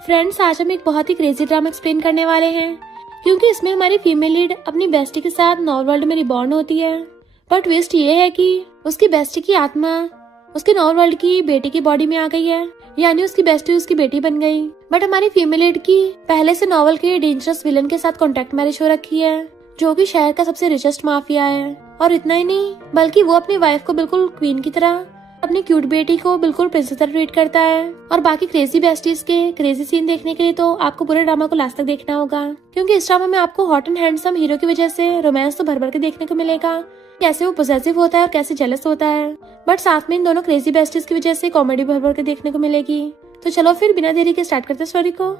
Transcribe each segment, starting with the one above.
Friends, आज हम एक बहुत ही क्रेजी ड्रामा एक्सप्लेन करने वाले हैं, क्योंकि इसमें हमारी फीमेल लीड अपनी बेस्टी के साथ नॉर्मल वर्ल्ड में रिबॉर्न होती है। पर ट्विस्ट ये है कि उसकी बेस्टी की आत्मा उसके नॉर्मल वर्ल्ड की बेटी की बॉडी में आ गई है, यानी उसकी बेस्टी उसकी बेटी बन गई। बट हमारी फीमेल लीड की पहले से नॉवल के डेंजरस विलन के साथ कॉन्ट्रैक्ट मैरिज हो रखी है, जो कि शहर का सबसे रिचेस्ट माफिया है। और इतना ही नहीं, बल्कि वो अपनी वाइफ को बिल्कुल क्वीन की तरह, अपनी क्यूट बेटी को बिल्कुल प्रिंसेस तरह ट्रीट करता है। और बाकी क्रेजी बेस्टीज के क्रेजी सीन देखने के लिए तो आपको पूरे ड्रामा को लास्ट तक देखना होगा, क्योंकि इस ड्रामा में आपको हॉट एंड हैंडसम हीरो की वजह से रोमांस तो भर भर के देखने को मिलेगा, कैसे वो पॉसेसिव होता है और कैसे जेलस होता है। बट साथ में इन दोनों क्रेजी बेस्टीज की वजह से कॉमेडी भर भर के देखने को मिलेगी। तो चलो फिर बिना देरी के स्टार्ट करते स्टोरी को।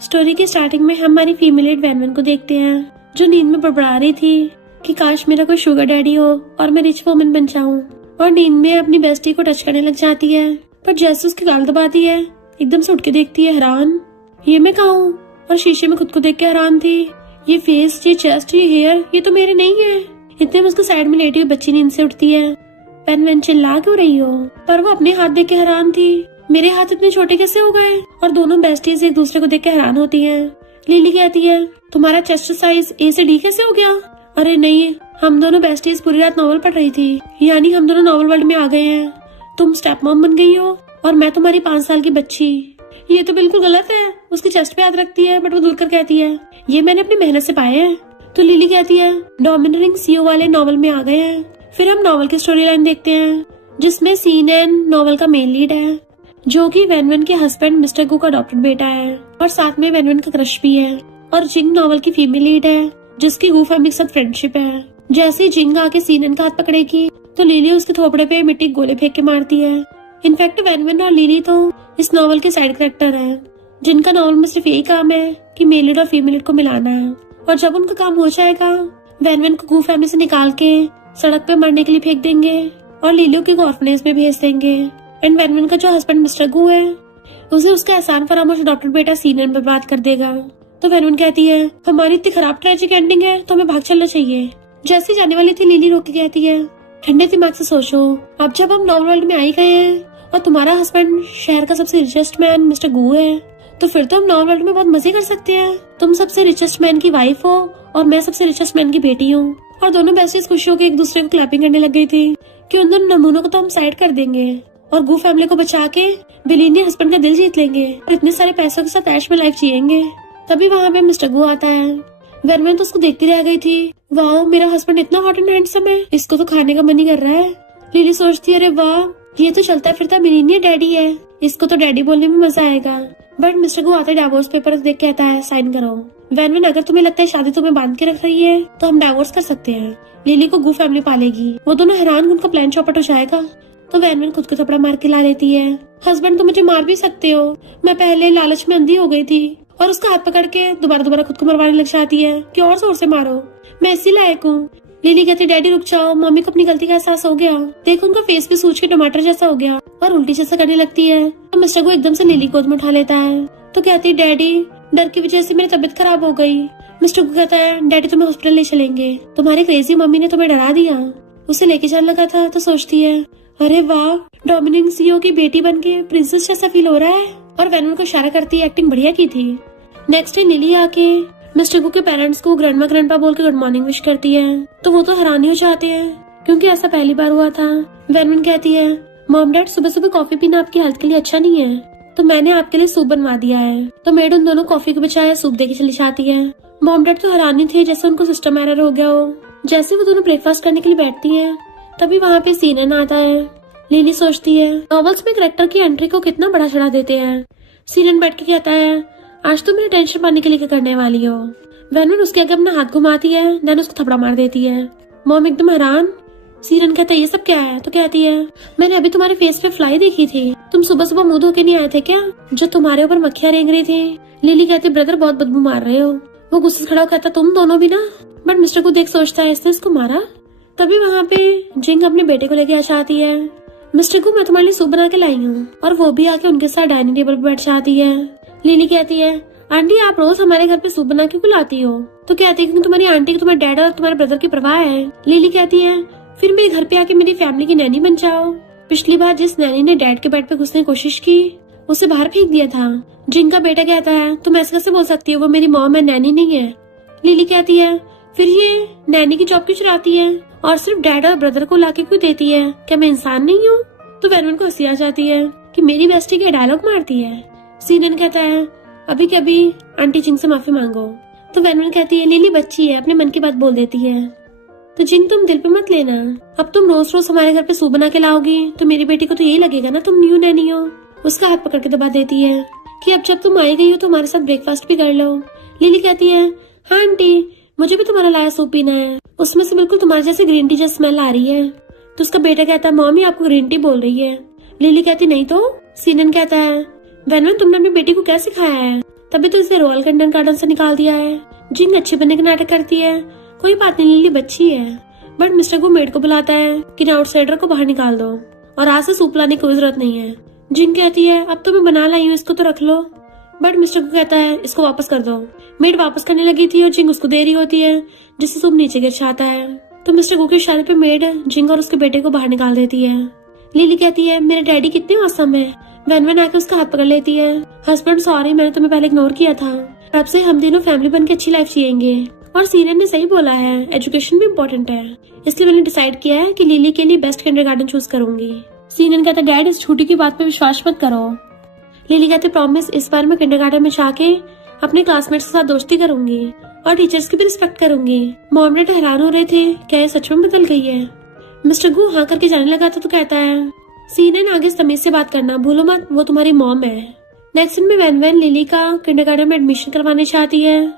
स्टोरी के स्टार्टिंग में हमारी फीमेल लीड वैनवन को देखते हैं, जो नींद में बड़बड़ा रही थी कि काश मेरा कोई शुगर डैडी हो और मैं रिच वुमन बन जाऊं। और नींद में अपनी बेस्टी को टच करने लग जाती है, पर जैसे उसकी गाल दबाती है एकदम से उठ के देखती है हैरान, ये मैं कहाँ हूँ। और शीशे में खुद को देख के हैरान थी, ये फेस, ये चेस्ट, ये हेयर, ये तो मेरे नहीं है। इतने में उसके साइड में लेटी हुई बच्ची नींद से उठती है। वैनवन चिल्ला क्यों रही हो? पर वो अपने हाथ देख के हैरान थी, मेरे हाथ इतने छोटे कैसे हो गए? और दोनों बेस्टीज एक दूसरे को देख के हैरान होती हैं। लिली कहती है, तुम्हारा चेस्ट साइज ए से डी कैसे हो गया? अरे नहीं, हम दोनों बेस्टीज पूरी रात नॉवल पढ़ रही थी, यानी हम दोनों नॉवल वर्ल्ड में आ गए हैं। तुम स्टेप मॉम बन गई हो और मैं तुम्हारी 5 साल की बच्ची। ये तो बिल्कुल गलत है। उसकी चेस्ट पे हाथ रखती है, बट वो दूर कर कहती है, ये मैंने अपनी मेहनत से पाए हैं। तो लिली कहती है, डोमिनेटिंग सीईओ वाले नॉवल में आ गए हैं। फिर हम नॉवल की स्टोरी लाइन देखते हैं, जिसमें सीनन नॉवल का मेन लीड है, जो कि वैनवन के हस्बैंड मिस्टर गू का अडॉप्टेड बेटा है, और साथ में वैनवन का क्रश भी है। और जिंग नॉवल की फीमेल लीड है, जिसकी गू फैमिली के साथ फ्रेंडशिप है। जैसे ही जिंग आके सीनन का हाथ पकड़ेगी तो लिली उसके थोपड़े पे मिट्टी गोले फेंक के मारती है। इनफैक्ट वैनवन और लिली तो इस नॉवल के साइड कैरेक्टर है, जिनका नॉवल में सिर्फ यही काम है कि मेल लीड और फीमेल लीड को मिलाना है। और जब उनका काम हो जाएगा, वैनवन को गू फैमिली से निकाल के सड़क पे मरने के लिए फेंक देंगे और लिली को ऑर्फनेज में भेज देंगे। एंड वैनवन का जो हस्बैंड मिस्टर गू है, उसे उसका एहसान फरामोश अडॉप्टेड बेटा सीनन बर्बाद कर देगा। तो वैनवन कहती है, हमारी इतनी खराब ट्रेजिक एंडिंग है तो हमें भाग चलना चाहिए। जैसे जाने वाली थी, लिली रोक के कहती है, ठंडे दिमाग से सोचो, अब जब हम नॉर्मल वर्ल्ड में आ ही गए हैं और तुम्हारा हस्बैंड शहर का सबसे रिचेस्ट मैन मिस्टर गू है, तो फिर तो हम नॉर्मल वर्ल्ड में बहुत मजे कर सकते हैं। तुम सबसे रिचेस्ट मैन की वाइफ हो और मैं सबसे रिचेस्ट मैन की बेटी हूँ। और दोनों बेस्टीज खुशी होकर एक दूसरे को क्लैपिंग करने लग गई थी कि उन दोनों नमूनों को तो हम साइड कर देंगे और गू फैमिली को बचा के बिलीनियर हस्बैंड का दिल जीत लेंगे और इतने सारे पैसों के साथ ऐश में लाइफ जिएंगे। तभी वहाँ पे मिस्टर गू आता है। वैनवन तो उसको देखती रह गई थी, वाह मेरा हस्बैंड इतना हॉट एंड हैंडसम है, इसको तो खाने का मन ही कर रहा है। लिली सोचती है, अरे वाह ये तो चलता फिरता मिलीनियर डैडी है, इसको तो डैडी बोलने में मजा आएगा। बट मिस्टर गू आते डाइवोर्स पेपर देख कहता है, साइन करो। वैनवन, अगर तुम्हें लगता है शादी तुम्हें बांध के रख रही है तो हम डाइवोर्स कर सकते हैं, लिली को गू फैमिली पालेगी। वो दोनों हैरान, उनका प्लान चौपट हो जाएगा। तो वैनवन खुद को थपड़ा मार के ला लेती है, हस्बैंड तो मुझे मार भी सकते हो, मैं पहले लालच में अंधी हो गई थी। और उसका हाथ पकड़ के दोबारा खुद को मरवाने लग जाती है कि और जोर से मारो, मैं इसी लायक हूँ। लिली कहती, डैडी रुक जाओ, मम्मी को अपनी गलती का एहसास हो गया, देखो उनका फेस भी सूज के टमाटर जैसा हो गया और उल्टी जैसा करने लगती है। तो मिस्टर को एकदम से लिली गोद में उठा लेता है। तो कहती, डैडी डर की वजह से मेरी तबीयत खराब हो गई। मिस्टर को कहता है, डैडी तुम्हें हॉस्पिटल ले चलेंगे, तुम्हारी क्रेजी मम्मी ने तुम्हें डरा दिया। उसे लेके जाने लगा था तो सोचती है, अरे वाह डोमिनिक सीईओ की बेटी बनके प्रिंसेस जैसा फील हो रहा है। और वैनवन को इशारा करती है, एक्टिंग बढ़िया की थी। नेक्स्ट डे लिली आके मिस्टर गू के पेरेंट्स को ग्रैंडमा ग्रैंडपा बोल के गुड मॉर्निंग विश करती है। तो वो तो हैरान हो जाते हैं, क्योंकि ऐसा पहली बार हुआ था। वैनवन कहती है, मॉम डैड सुबह सुबह कॉफी पीना आपकी हेल्थ के लिए अच्छा नहीं है, तो मैंने आपके लिए सूप बनवा दिया है। तो मेड उन दोनों कॉफी के बजाय सूप देके चली जाती है। मॉम डैड तो हैरानी थे, जैसे उनको सिस्टम एरर हो गया हो। जैसे वो दोनों ब्रेकफास्ट करने के लिए बैठती हैं, तभी वहाँ पे सीनन आता है। लिली सोचती है, नॉवेल्स में कैरेक्टर की एंट्री को कितना बड़ा चढ़ा देते हैं। सीनन बैठ के कहता है, आज तो मेरी टेंशन पाने के लिए क्या करने वाली हो। वैनवन उसके आगे अपना हाथ घुमाती है, देन उसको थपड़ा मार देती है। मॉम एकदम हैरान। सीनन कहता है, ये सब क्या है? तो कहती है, मैंने अभी तुम्हारे फेस पे फ्लाई देखी थी, तुम सुबह सुबह मुंह धो के नहीं आए थे क्या, जो तुम्हारे ऊपर मक्खियां रेंग रही थी। लिली कहती, ब्रदर बहुत बदबू मार रहे हो। वो गुस्से से खड़ा हो कहता, तुम दोनों भी ना। बट मिस्टर को देख सोचता है, इसने इसको मारा। तभी वहाँ पे जिंग अपने बेटे को लेके आ जाती है। मिस्टर को मैं तुम्हारे लिए सूप बना के लाई हूँ, और वो भी आके उनके साथ डाइनिंग टेबल पर बैठ जाती है। लिली कहती है, आंटी आप रोज हमारे घर पे सूप बना के क्यों लाती हो? तो कहती है, क्योंकि तुम्हारी आंटी को तुम्हारे डैड और तुम्हारे ब्रदर की परवाह है। लिली कहती है, फिर मेरे घर पे आके मेरी फैमिली की नैनी बन जाओ। पिछली बार जिस नैनी ने डैड के बेड पे घुसने की कोशिश की, उसे बाहर फेंक दिया था, जिंग का बेटा कहता है तुम ऐसे कैसे बोल सकती हो, वो मेरी मॉम है, नैनी नहीं है। लिली कहती है फिर ये नैनी की जॉब क्यों चुराती है और सिर्फ डैड और ब्रदर को लाके क्यों देती है, क्या मैं इंसान नहीं हूँ? तो वेनवन को हंसी आ जाती है कि मेरी बेस्टी के डायलॉग मारती है। सीनन कहता है अभी कभी आंटी जिंग से माफी मांगो। तो वेनवन कहती है लिली बच्ची है, अपने मन की बात बोल देती है। तो जिंग तुम दिल पे मत लेना, अब तुम रोज रोज हमारे घर पे सूप बना के लाओगी तो मेरी बेटी को तो यही लगेगा ना तुम न्यू नैनी हो। उसका हाथ पकड़ के दबा देती है कि अब जब तुम आई गई हो तो हमारे साथ ब्रेकफास्ट भी कर लो। लिली कहती है हाँ आंटी, मुझे भी तुम्हारा लाया सूप पीना है, उसमें से बिल्कुल तुम्हारे जैसे ग्रीन टी जैसी स्मेल आ रही है। तो उसका बेटा कहता है मॉमी आपको ग्रीन टी बोल रही है। लिली कहती नहीं तो। सीनन कहता है वेनवन तुमने अपनी बेटी को क्या सिखाया है, तभी तो इसे रॉयल किंडरगार्टन से निकाल दिया है। जिंग अच्छे बनने का नाटक करती है, कोई बात नहीं लिली बच्ची है। बट मिस्टर गू मेड को बुलाता है कि आउटसाइडर को बाहर निकाल दो और आज से सूप लाने की कोई जरूरत नहीं है। जिंग कहती है अब तो मैं बना लाई हूँ, इसको तो रख लो। बट मिस्टर गू कहता है इसको वापस कर दो। मेड वापस करने लगी थी और जिंग उसको दे रही होती है, जिससे सूप नीचे गिर जाता है। तो मिस्टर गू के इशारे पे मेड जिंग और उसके बेटे को बाहर निकाल देती है। लिली कहती है मेरे डैडी कितने औसम है। वेनवन आके उसका हाथ पकड़ लेती है, हस्बैंड सॉरी मैंने तुम्हें पहले इग्नोर किया था, अब से हम तीनों फैमिली बन के अच्छी लाइफ जिएंगे। और सीनियर ने सही बोला है, एजुकेशन भी इम्पोर्टेंट है, इसलिए मैंने डिसाइड किया है कि लिली के लिए बेस्ट किंडरगार्टन चूज करूंगी। सीनियर कहता है डैड इस छोटी की बात पे विश्वास मत करो। लिली कहते प्रॉमिस इस बार मैं किंडरगार्टन में जाके अपने क्लासमेट्स के साथ दोस्ती करूंगी और टीचर्स की भी रिस्पेक्ट करूंगी। मॉम डैड हैरान हो रहे थे, क्या ये सच में बदल गई है? मिस्टर गू हाँ करके जाने लगा था तो कहता है सीनियर आगे तमीज से बात करना भूलो मत, वो तुम्हारी मॉम है। नेक्स्ट दिन में वैन लिली का किंडरगार्टन में एडमिशन करवाने चाहती है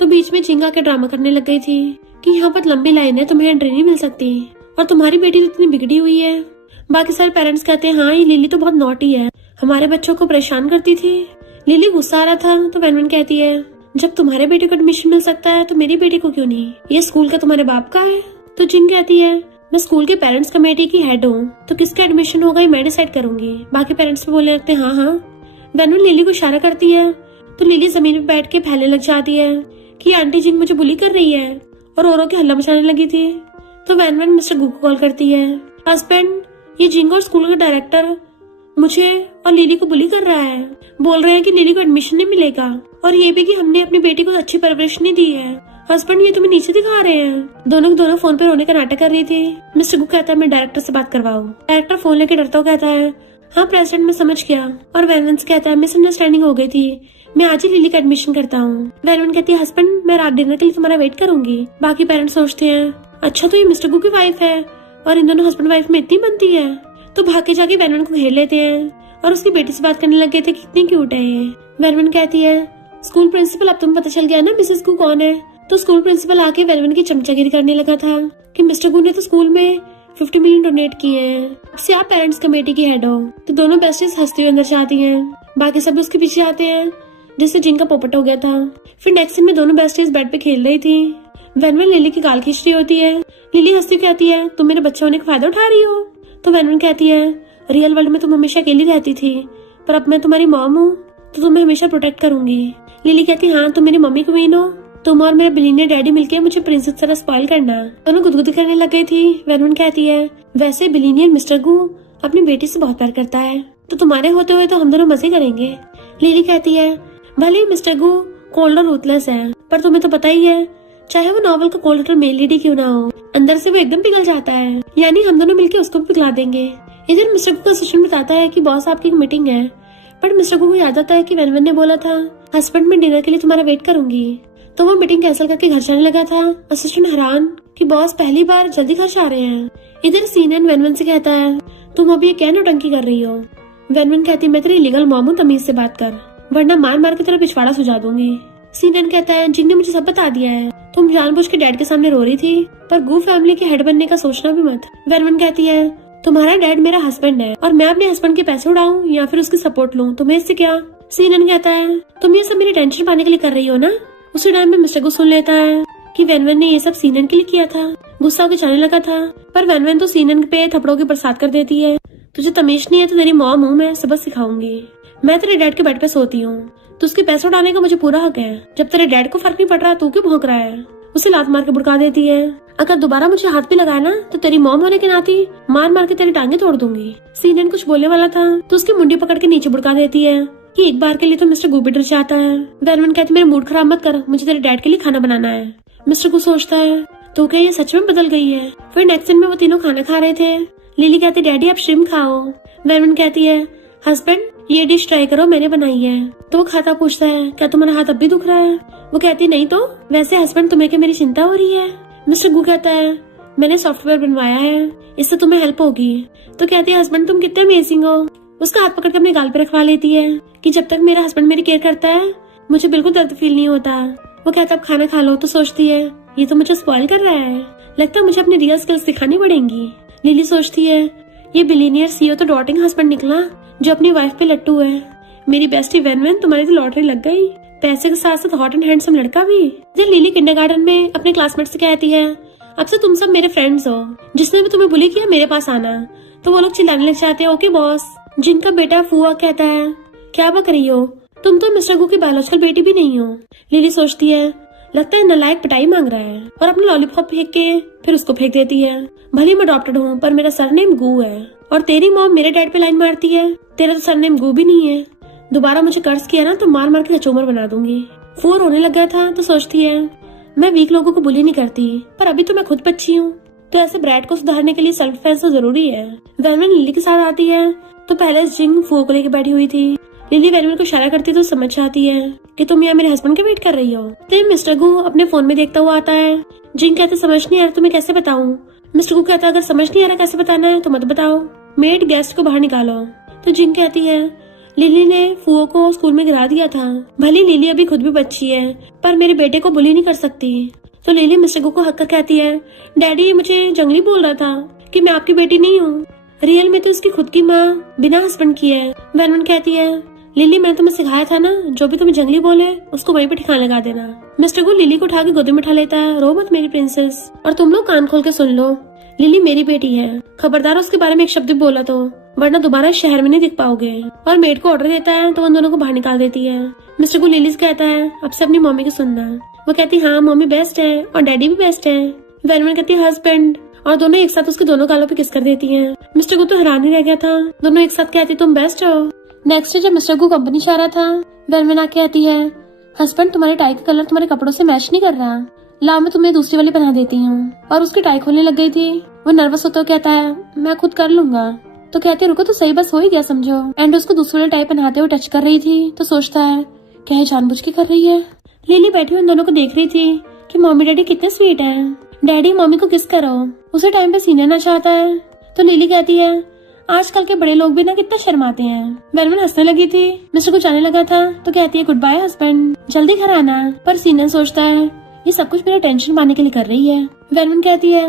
तो बीच में जिंगा के ड्रामा करने लग गई थी कि यहाँ पर लंबी लाइन है, तुम्हें एंट्री नहीं मिल सकती और तुम्हारी बेटी तो इतनी बिगड़ी हुई है। बाकी सारे पेरेंट्स कहते हैं हाँ ये लिली तो बहुत नॉटी है, हमारे बच्चों को परेशान करती थी। लिली गुस्सा आ रहा था तो वैन कहती है जब तुम्हारे बेटे को एडमिशन मिल सकता है तो मेरी बेटी को क्यों नहीं, ये स्कूल का तुम्हारे बाप का है। तो जिंग कहती है मैं स्कूल के पेरेंट्स कमेटी की हेड हूँ तो किसका एडमिशन होगा ये मैं डिसाइड करूंगी। बाकी पेरेंट्स भी बोलने लगते हैं हाँ हाँ। वैन लिली को इशारा करती है तो लिली जमीन पे बैठ के फैलने लग जाती है कि आंटी जिंग मुझे बुली कर रही है और औरों के हल्ला मचाने लगी थी। तो वैन मिस्टर गू को कॉल करती है हस्बैंड ये जिंग और स्कूल का डायरेक्टर मुझे और लिली को बुली कर रहा है, बोल रहे हैं कि लिली को एडमिशन नहीं मिलेगा और ये भी कि हमने अपनी बेटी को अच्छी परवरिश नहीं दी है। हस्बैंड ये तुम्हें नीचे दिखा रहे हैं। दोनों फोन पे रोने का नाटक कर रही थी। मिस्टर गू कहता है मैं डायरेक्टर से बात करवाऊं। डायरेक्टर फोन लेके डरता हुआ कहता है हाँ प्रेसिडेंट मैं समझ गया। और वैन से कहता है मिसअंडरस्टैंडिंग हो गई थी, मैं आज ही लिली का एडमिशन करता हूँ। वैन कहती है हस्बैंड मैं रात डिनर के लिए तुम्हारा वेट करूंगी। बाकी पेरेंट्स सोचते हैं अच्छा तो ये मिस्टर गू की वाइफ है और इन दोनों हस्बैंड वाइफ में इतनी बनती है। तो भाग के जाके वैन को घेर लेते हैं और उसकी बेटी से बात करने लगे थे कितनी क्यूट है ये। वैन कहती है स्कूल प्रिंसिपल अब तुम्हें पता चल गया ना मिसेस गू कौन है। तो स्कूल प्रिंसिपल आके वैन की चमचागिरी करने लगा था कि मिस्टर गू ने तो स्कूल में 50 मिलियन डोनेट किए हैं, अब से आप पेरेंट्स कमेटी की हेड हो। तो दोनों बेस्टीज हंसती हुई अंदर जाती हैं, बाकी सब उसके पीछे आते हैं जिससे जिंग का पोपट हो गया था। फिर नेक्स्ट सीन में दोनों बेस्टीज बेड पे खेल रही थी। वैन लिली की गाल खींच रही होती है। लिली हंसती कहती है तुम मेरे बच्चे होने का फायदा उठा रही हो। तो वैन कहती है रियल वर्ल्ड में तुम हमेशा अकेली रहती थी पर अब मैं तुम्हारी मॉम हूँ तो तुम्हें हमेशा प्रोटेक्ट करूंगी। लिली कहती हाँ तुम मेरी मम्मी क्वीन हो, तुम और मेरे बिलीनियर डैडी मिलके मुझे प्रिंसेस तरह स्पॉइल करना। दोनों गुदगुदी करने लग गई थी। वैन कहती है वैसे बिलीनियर मिस्टर गू अपनी बेटी से बहुत प्यार करता है तो तुम्हारे होते हुए तो हम दोनों मजे करेंगे। लिली कहती है भले ही मिस्टर गू कोल्ड और रूथलेस है पर तुम्हें तो पता ही है चाहे वो नॉवल का कोल्ड और मेल लीडी क्यों ना हो, अंदर से वो एकदम पिघल जाता है, यानी हम दोनों मिलके उसको भी पिघला देंगे। इधर मिस्टर गू का सिस्टम बताता है कि बॉस आपकी एक मीटिंग है, बट मिस्टर गू को याद आता है कि वैन ने बोला था हस्बैंड मैं डिनर के लिए तुम्हारा वेट करूंगी। तो वो मीटिंग कैंसिल करके घर जाने लगा था। असिस्टेंट हैरान कि बॉस पहली बार जल्दी घर जा रहे हैं। इधर सीनियर वैन से कहता है तुम अभी ये क्या नौटंकी कर रही हो। वैन कहती मैं तेरी लीगल मॉम हूँ, तमीज से बात कर वरना मार मार के तेरा पिछवाड़ा सुझा दूंगी। सीनियर कहता है जिंग ने मुझे सब बता दिया है, तुम जानबूझ के डैड के सामने रो रही थी पर गू फैमिली के हेड बनने का सोचना भी मत। वैन कहती है तुम्हारा डैड मेरा हस्बैंड है और मैं अपने हस्बैंड के पैसे उड़ाऊं या फिर उसकी सपोर्ट लूं, तुम्हें इससे क्या। सीनियर कहता है तुम ये सब मेरी टेंशन पाने के लिए कर रही हो ना। उसी टाइम में मिस्टर गू सुन लेता है कि वैन ने ये सब सीनियर के लिए किया था। गुस्सा होकर जाने लगा था पर वैन तो सीनियर पे थप्पड़ों की बरसात कर देती है। तुझे तमीज नहीं है तो तेरी मॉम हूँ, मैं सबक सिखाऊंगी। मैं तेरे डैड के बेड पे सोती हूँ तो उसके पैसे उड़ाने का मुझे पूरा हक है। जब तेरे डैड को फर्क नहीं पड़ रहा तू क्यों भौंक रहा है। उसे लात मार के बुड़का देती है। अगर दोबारा मुझे हाथ भी लगाया ना तो तेरी मॉम होने के नाते मार मार के तेरी टांगे तोड़ दूंगी। सीनियर कुछ बोलने वाला था तो उसकी मुंडी पकड़ के नीचे बुड़का देती है कि एक बार के लिए तो मिस्टर गू भी डर जाता है। वैनवन कहती मेरा मूड खराब मत कर, मुझे तेरे डैड के लिए खाना बनाना है। मिस्टर गू सोचता है तो क्या ये सच में बदल गई है। फिर नेक्स्ट दिन में वो तीनों खाना खा रहे थे। लिली कहती डैडी आप श्रिम्प खाओ। वैनवन कहती है हस्बैंड ये डिश ट्राई करो, मैंने बनाई है। तो वो खाता पूछता है क्या तुम्हारा हाथ अब भी दुख रहा है। वो कहती नहीं तो वैसे हस्बैंड तुम्हें क्या मेरी चिंता हो रही है। मिस्टर गू कहता है मैंने सॉफ्टवेयर बनवाया है, इससे तुम्हें हेल्प होगी। तो कहती है हस्बैंड तुम कितने अमेजिंग हो। उसका हाथ पकड़ कर अपने गाल पे रखवा लेती है कि जब तक मेरा हस्बैंड मेरी केयर करता है मुझे बिल्कुल दर्द फील नहीं होता। वो कहता अब खाना खा लो। तो सोचती है ये तो मुझे स्पॉइल कर रहा है, लगता है मुझे अपनी रियल स्किल्स दिखानी पड़ेंगी। लिली सोचती है ये बिलियनियर सीईओ तो डॉटिंग हस्बैंड निकला जो अपनी वाइफ पे लट्टू है। मेरी बेस्टी वैनवन तुम्हारी तो लॉटरी लग गई, पैसे के साथ साथ हॉट एंड हैंडसम लड़का भी। जब लिली किंडरगार्टन में अपने क्लासमेट से कहती है अब से तुम सब मेरे फ्रेंड्स हो, जिसने भी तुम्हें बुली किया मेरे पास आना, तो वो लोग चिल्लाने लग जाते हैं ओके बॉस। जिनका बेटा फुआ कहता है क्या बक रही हो, तुम तो मिस्टर गू की बायोलॉजिकल बेटी भी नहीं हो। लिली सोचती है लगता है नालायक पिटाई मांग रहा है और अपना लॉलीपॉप फेंक के फिर उसको फेंक देती है। भले मैं अडॉप्टेड हूँ पर मेरा सरनेम गू है और तेरी मॉम मेरे डैड पे लाइन मारती है, तेरा तो सरनेम गू भी नहीं है। दोबारा मुझे कर्ज किया ना तो मार मार के कचोमर बना दूंगी। फुआ रोने लग गया था तो सोचती है मैं वीक लोगों को बुली नहीं करती, पर अभी तो मैं खुद बच्ची हूँ, तो ऐसे ब्रैड को सुधारने के लिए सेल्फ डिफेंस तो जरूरी है। वैनवन लिली के साथ आती है तो पहले जिंग फुआ को लेकर बैठी हुई थी। लिली वैनवन को इशारा करती तो समझ जाती है कि तुम यहाँ मेरे हस्बैंड के वेट कर रही हो। तो मिस्टर गू अपने फोन में देखता हुआ आता है। जिंग कहते समझ नहीं आ रहा तुम्हें कैसे बताऊँ। मिस्टर गू कहता अगर समझ नहीं आ रहा कैसे बताना है तो मत बताओ, मेड गेस्ट को बाहर निकालो। तो जिंग कहती है लिली ने फुआ को स्कूल में गिरा दिया था, भले लिली अभी खुद भी बच्ची है पर मेरे बेटे को बुली नहीं कर सकती। तो लिली मिस्टर गू को हक कर कहती है डैडी मुझे जंगली बोल रहा था कि मैं आपकी बेटी नहीं हूँ, रियल में तो उसकी खुद की माँ बिना हस्बैंड की है। वैनवन कहती है लिली मैंने तुम्हें सिखाया था ना, जो भी तुम्हें जंगली बोले उसको वहीं पे ठिकाना लगा देना। मिस्टर गू लिली को उठा के गोदी में उठा लेता है रो मत मेरी प्रिंसेस, और तुम लोग कान खोल के सुन लो, लिली मेरी बेटी है, खबरदार उसके बारे में एक शब्द भी बोला तो वरना दोबारा शहर में नहीं दिख पाओगे। और मेड को ऑर्डर देता है तो उन दोनों को बाहर निकाल देती है। मिस्टर गू लिली से कहता है अब से अपनी मम्मी की सुनना। वो कहती हाँ मम्मी बेस्ट है और डैडी भी बेस्ट है। वैनवन कहती है हस्बैंड, और दोनों एक साथ उसके दोनों गालों पे किस कर देती हैं। मिस्टर गू तो हैरान ही रह गया था, दोनों एक साथ कहती तुम बेस्ट हो। नेक्स्ट डे जब मिस्टर गू कंपनी जा रहा था वैनवन आके आती है हस्बैंड तुम्हारे टाई का कलर तुम्हारे कपड़ों से मैच नहीं कर रहा, लाओ मैं तुम्हें दूसरी वाली पहना देती हूँ। और उसकी टाई खोलने लग गई थी। वो नर्वस होता कहता है मैं खुद कर लूंगा। तो कहती रुको तो सही, बस हो ही गया समझो। एंड उसको दूसरी वाली टाई पहनाते हुए टच कर रही थी तो सोचता है क्या ये जानबूझ के कर रही है। लिली बैठी हुई उन दोनों को देख रही थी कि मम्मी डैडी कितने स्वीट है, डैडी मम्मी को किस करो। उसे टाइम पे सीने ना चाहता है। तो लिली कहती है आजकल के बड़े लोग भी ना कितना शर्माते हैं। वैनवन हंसने लगी थी। मिस्टर को जाने लगा था तो कहती है गुड बाय हस्बैंड, जल्दी घर आना। पर सीनन सोचता है ये सब कुछ मेरा टेंशन पाने के लिए कर रही है। वैनवन कहती है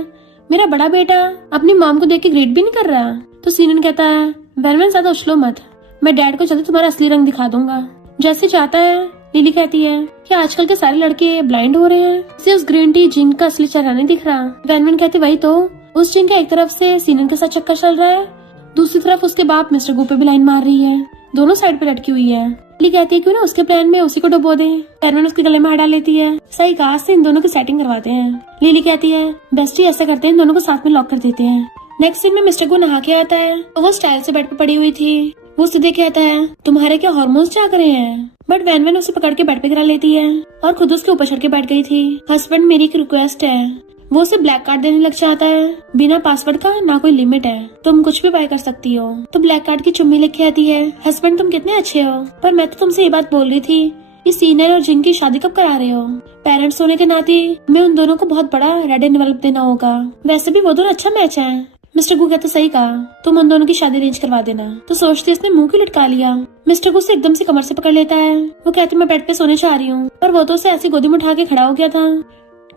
मेरा बड़ा बेटा अपनी मॉम को देख के ग्रेट भी नहीं कर रहा। तो सीनन कहता है वैनवन ज्यादा उछलो मत, मैं डैड को जल्दी तुम्हारा असली रंग दिखा दूंगा जैसे चाहता है। लिली कहती है कि आजकल के सारे लड़के ब्लाइंड हो रहे हैं, इसे उस ग्रीन टी जिंग का असली चेहरा नहीं दिख रहा। वैनवन कहती वही तो, उस जिंग का एक तरफ से सीनन के साथ चक्कर चल रहा है, दूसरी तरफ उसके बाप मिस्टर गू पे भी लाइन मार रही है, दोनों साइड पे लटकी हुई है। लिली कहती है क्यों ना उसके प्लान में उसी को डुबो दे। वैनवन उसके गले में हाथ डाल लेती है। सही कहा, से इन दोनों की सेटिंग करवाते हैं। लिली कहती है बेस्टी ऐसा करते हैं, इन दोनों को साथ में लॉक कर देते हैं। नेक्स्ट सीन में मिस्टर गू नहा के आता है तो वो स्टाइल से बेड पे पड़ी हुई थी। वो उससे देख कहता है तुम्हारे क्या हार्मोन्स जाग रहे हैं। बट वैनवन उसे पकड़ के बेड पे गिरा लेती है और खुद उसके ऊपर चढ़ के बैठ गई थी। हस्बैंड मेरी एक रिक्वेस्ट है। वो उसे ब्लैक कार्ड देने लग जाता है, बिना पासवर्ड का ना कोई लिमिट है, तुम कुछ भी बाय कर सकती हो। तो ब्लैक कार्ड की चुम्मी लेके आती है हस्बैंड तुम कितने अच्छे हो, पर मैं तो तुमसे ये बात बोल रही थी कि सीनियर और जिंग की शादी कब करा रहे हो। पेरेंट्स होने के नाते मैं उन दोनों को बहुत बड़ा रेड एनवेलप देना होगा, वैसे भी वो दोनों अच्छा मैच है। मिस्टर गू कहते सही कहा, तुम उन दोनों की शादी अरेंज करवा देना। तो सोचते इसने मुंह क्यों लटका लिया। मिस्टर गू से एकदम से कमर से पकड़ लेता है। वो कहती मैं बेड पे सोने चाह रही हूँ, पर वो तो उसे ऐसी गोदी में उठा के खड़ा हो गया था,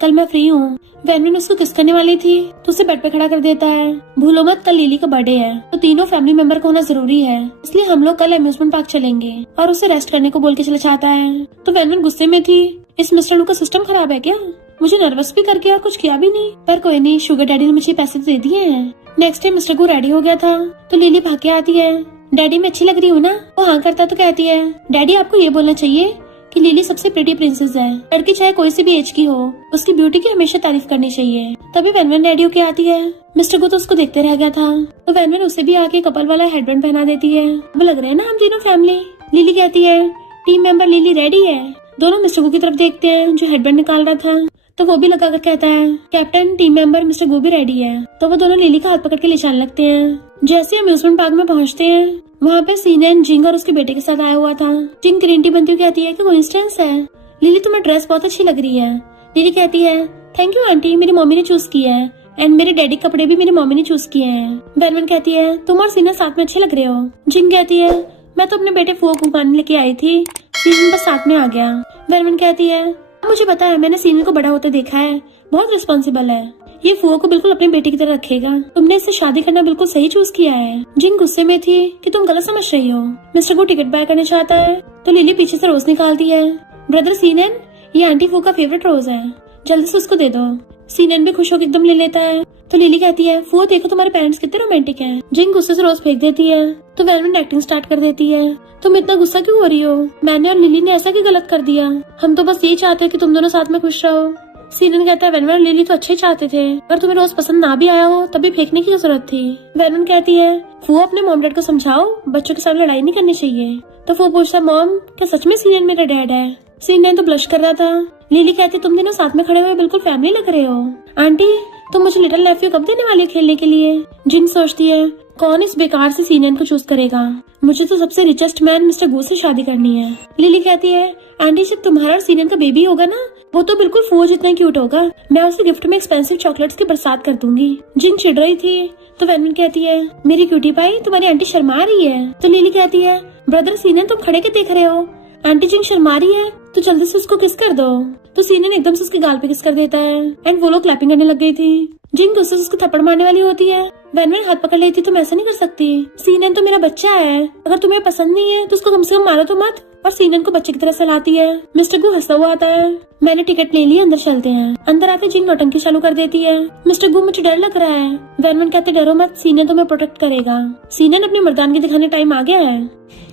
कल मैं फ्री हूँ। वैनवन उसको किस करने वाली थी तो उसे बेड पे खड़ा कर देता है। भूलो मत कल लिली का बर्थडे है तो तीनों फैमिली मेंबर को होना जरूरी है, इसलिए हम लोग कल अम्यूजमेंट पार्क चलेंगे। और उसे रेस्ट करने को बोल के चला जाता है। तो वैनवन गुस्से में थी, इस मिस्टर लू का सिस्टम खराब है क्या, मुझे नर्वस भी करके और कुछ किया भी नहीं। पर कोई नहीं, शुगर डैडी ने मुझे पैसे दे दिए हैं। नेक्स्ट डे मिस्टर गू रेडी हो गया था तो लिली भाग के आती है। डैडी मैं अच्छी लग रही हूँ ना। वो हाँ करता तो कहती है डैडी आपको ये बोलना चाहिए कि लिली सबसे प्रिटी प्रिंसेस है, लड़की चाहे कोई सी भी एज की हो उसकी ब्यूटी की हमेशा तारीफ करनी चाहिए। तभी वैनवन रेडी होके आती है। मिस्टर गू तो उसको देखते रह गया था तो वैनवन उसे भी आके कपल वाला हेडबैंड पहना देती है। अब लग रहे हैं ना हम तीनों फैमिली। लिली कहती है टीम मेंबर लिली रेडी है। दोनों मिस्टर गू की तरफ देखते हैं जो हेडबैंड निकाल रहा था, तो वो भी लगा कर कहता है कैप्टन टीम मेंबर मिस्टर गू भी रेडी है। तो वो दोनों लिली का हाथ पकड़ के ले जाने लगते हैं। जैसे अम्यूजमेंट पार्क में पहुंचते हैं वहाँ पे सीनन जिंग और उसके बेटे के साथ आया हुआ था। जिंग ग्रीन टी बनती हुई कहती है कि कोइंसिडेंस है, लिली तुम्हें ड्रेस बहुत अच्छी लग रही है। लिली कहती है थैंक यू आंटी, मेरी मम्मी ने चूज किया है एंड मेरे डैडी कपड़े भी मेरी मम्मी ने चूज किए हैं। वेनवन कहती है तुम और सीनन साथ में अच्छे लग रहे हो। जिंग कहती है मैं तो अपने बेटे फुओ को घुमाने लेके आई थी, सीनन बस साथ में आ गया। वेनवन कहती है मुझे पता है, मैंने सीनन को बड़ा होते देखा है, बहुत रिस्पॉन्सिबल है, ये फुओ को बिल्कुल अपने बेटे की तरह रखेगा, तुमने इससे शादी करना बिल्कुल सही चूज किया है। जिंग गुस्से में थी कि तुम गलत समझ रही हो। मिस्टर को टिकट बाय करना चाहता है तो लिली पीछे से रोज निकालती है। ब्रदर सीनन, ये आंटी फुओ का फेवरेट रोज है, जल्दी से उसको दे दो। सीनन भी खुश होकर एकदम ले लेता है। तो लिली कहती है फुओ देखो तुम्हारे पेरेंट्स कितने रोमांटिक हैं। जिंग गुस्से से रोज फेंक देती है तो वेनवन एक्टिंग स्टार्ट कर देती है। तुम इतना गुस्सा क्यों हो रही हो, मैंने और लिली ने ऐसा क्यों गलत कर दिया, हम तो बस यही चाहते हैं कि तुम दोनों साथ में खुश रहो। सीनन कहता है वेनवन और लिली तो अच्छे चाहते थे, अगर तुम्हें रोज पसंद ना भी आया हो तभी फेंकने की जरूरत थी। वेनवन कहती है फुओ अपने मॉम डैड को समझाओ, बच्चों के साथ लड़ाई नहीं करनी चाहिए। तो फुओ पूछता मॉम क्या सच में सीनन मेरा डैड है। सीनन तो ब्लश कर रहा था। लिली कहती तुम दोनों साथ में खड़े हुए बिल्कुल फैमिली लग रहे हो। आंटी तुम मुझे लिटिल नेफ्यू कब देने वाली खेलने के लिए। जिंग सोचती है कौन इस बेकार से सीनन को चूज करेगा, मुझे तो सबसे रिचेस्ट मैन मिस्टर गू से शादी करनी है। लिली कहती है आंटी जब तुम्हारा और सीनन का बेबी होगा ना, वो तो बिल्कुल फुओ जितना क्यूट होगा, मैं उसे गिफ्ट में एक्सपेंसिव चॉकलेट्स की बरसात कर दूंगी। जिंग चिढ़ रही थी तो वेनवन कहती है मेरी क्यूटी पाई तुम्हारी आंटी शर्मा रही है। तो लिली कहती है ब्रदर सीनन तुम खड़े के देख रहे हो, आंटी जिंग शर्मा रही है तो जल्दी से उसको किस कर दो। तो सीनन एकदम से उसके गाल पे किस कर देता है एंड वो लोग क्लैपिंग करने लग गई थी। जिंग गुस्से से उसको थप्पड़ मारने वाली होती है। वेनवन हाथ पकड़ लेती तुम ऐसा नहीं कर सकती, सीनन तो मेरा बच्चा है, अगर तुम्हें पसंद नहीं है तो उसको कम से कम मारो तो मत। और सीनन को बच्चे की तरह सहलाती है। मिस्टर गू हंसता हुआ आता है मैंने टिकट ले ली, अंदर चलते हैं। अंदर आते जिंग नौटंकी चालू कर देती है। मिस्टर गू मुझे डर लग रहा है। वेनवन कहते डरो मत, सीनन तुम्हें प्रोटेक्ट करेगा, सीनन अपनी मर्दानगी दिखाने टाइम आ गया है।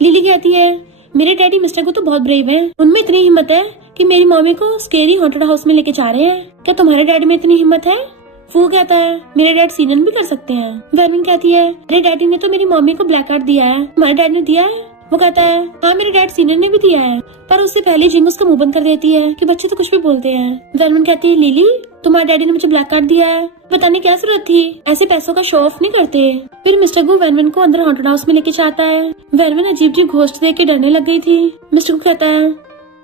लिली कहती है मेरे डैडी मिस्टर गू तो बहुत ब्रेव है, उनमें इतनी हिम्मत है कि मेरी मम्मी को स्केरी हॉन्टेड हाउस में लेके जा रहे हैं, क्या तुम्हारे डैडी में इतनी हिम्मत है। फू कहता है मेरे डैड सीनन भी कर सकते हैं। वेनवन कहती है मेरे डैडी ने तो मेरी मम्मी को ब्लैक कार्ड दिया है, तुम्हारे डैड ने दिया है। वो कहता है हाँ मेरे डैड सीनन ने भी दिया है, पर उससे पहले जिंग उसका मुंह बंद कर देती है कि बच्चे तो कुछ भी बोलते हैं। वेनवन कहती है लिली तुम्हारे डैडी ने मुझे ब्लैक कार्ड दिया है, बताने क्या जरूरत थी, ऐसे पैसों का शो ऑफ नहीं करते। फिर मिस्टर गू वेनवन को अंदर हॉन्टेड हाउस में लेके जाता है। वेनवन अजीब अजीब घोस्ट देख के डरने लग गई थी। मिस्टर गू कहता है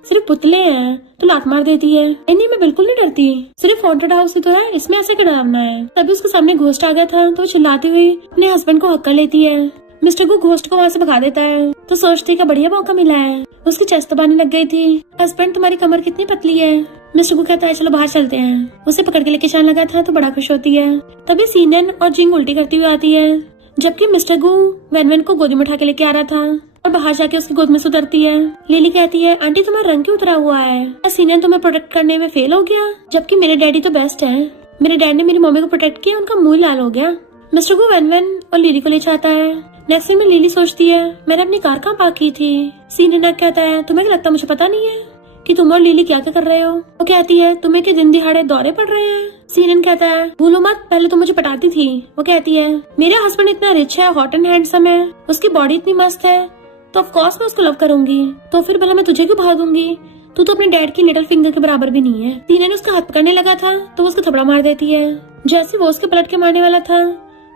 सिर्फ पुतले हैं, तो लात मार देती है। नहीं मैं बिल्कुल नहीं डरती, सिर्फ हॉन्टेड हाउस ही तो है, इसमें ऐसे क्या डरावना है। तभी उसके सामने घोस्ट आ गया था तो वो चिल्लाती हुई अपने हस्बैंड को हक कर लेती है। मिस्टर को घोस्ट को वहाँ से भगा देता है तो सोचती का बढ़िया मौका मिला है, उसकी चेस्ट दबाने लग गई थी। हस्बैंड तुम्हारी कमर कितनी पतली है। मिस्टर को कहता है चलो बाहर चलते हैं, उसे पकड़ के लेके जाने लगा था तो बड़ा खुश होती है। तभी सीनन और जिंग उल्टी करती हुई आती है, जबकि मिस्टर गू वेनवन को गोदी में उठा के लेके आ रहा था और बाहर जाके उसकी गोद में सुधरती है। लिली कहती है आंटी तुम्हारा रंग क्यों उतरा हुआ है, सीनन तुम्हें प्रोटेक्ट करने में फेल हो गया, जबकि मेरे डैडी तो बेस्ट है, मेरे डैड ने मेरी मम्मी को प्रोटेक्ट किया, उनका मुंह लाल हो गया। मिस्टर गू वेनवन और लिली को ले जाता है। नेक्स्ट सीन में लिली सोचती है मैंने अपनी कार कहाँ पार्क की थी। सीनन कहता है तुम्हें क्या लगता मुझे पता नहीं है कि तुम और लिली क्या क्या कर रहे हो। वो कहती है तुम्हें के दिन दिहाड़े दौरे पड़ रहे हैं। सीनन कहता है भूलो मत पहले तो मुझे पटाती थी। वो कहती है मेरा हस्बैंड इतना रिच है, हॉट एंड हैंडसम है, उसकी बॉडी इतनी मस्त है, तो ऑफ कोर्स मैं उसको लव करूंगी, तो फिर भला मैं तुझे क्यों भगा दूंगी, तू तो अपने डैड की लिटिल फिंगर के बराबर भी नहीं है। सीनन उसका हाथ पकड़ने लगा था तो उसको थपड़ा मार देती है। जैसे वो उसके पलट के मारने वाला था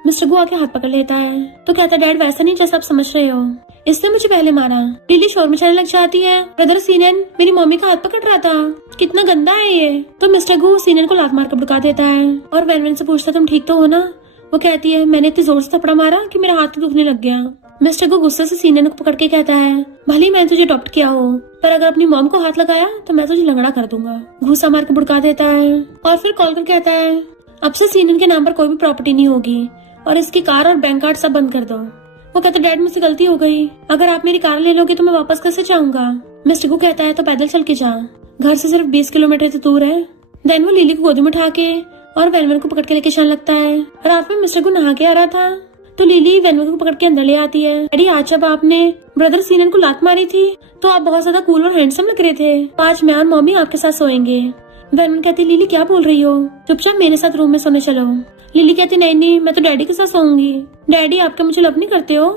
मिस्टर गू आके हाथ पकड़ लेता है तो कहता है डैड वैसा नहीं जैसा आप समझ रहे हो, इसने मुझे पहले मारा। लिली शोर मचाने लग जाती है ब्रदर सीनन मेरी मम्मी का हाथ पकड़ रहा था, कितना गंदा है ये। तो मिस्टर गू सीनन को लात मार कर भड़का देता है और वेनवन से पूछता तुम ठीक तो हो ना। वो कहती है मैंने इतनी जोर से थपड़ा मारा कि मेरा हाथ दुखने लग गया। मिस्टर गू गुस्से से सीनन को पकड़ के कहता है भले मैंने तुझे अडॉप्ट किया हो, पर अगर अपनी मॉम को हाथ लगाया तो मैं तुझे लंगड़ा कर दूंगा। घूसा मार के भड़का देता है और फिर कॉल कर कहता है अब से सीनन के नाम पर कोई भी प्रॉपर्टी नहीं होगी और इसकी कार और बैंक कार्ड सब बंद कर दो। वो कहता डैड मुझसे गलती हो गई, अगर आप मेरी कार ले लोगे तो मैं वापस कैसे जाऊंगा। मिस्टर को कहता है तो पैदल चल के जा, घर से सिर्फ 20 किलोमीटर तो दूर है। देन वो लिली को गोदी में उठा के और वेनवन को पकड़ के लेके जाने लगता है। रात में मिस्टर को नहा के आ रहा था तो लिली वेनवन को पकड़ के अंदर ले आती है। डैडी आज जब आपने ब्रदर सीनन को लात मारी थी तो आप बहुत ज्यादा कूल और हैंडसम लग रहे थे, आज मैं और मम्मी आपके साथ सोएंगे। वेनवन कहती लिली क्या बोल रही हो, चुपचाप मेरे साथ रूम में सोने चलो। लिली कहती नहीं नहीं मैं तो डैडी के साथ सोऊंगी। डैडी आपके मुझे लव नहीं करते हो,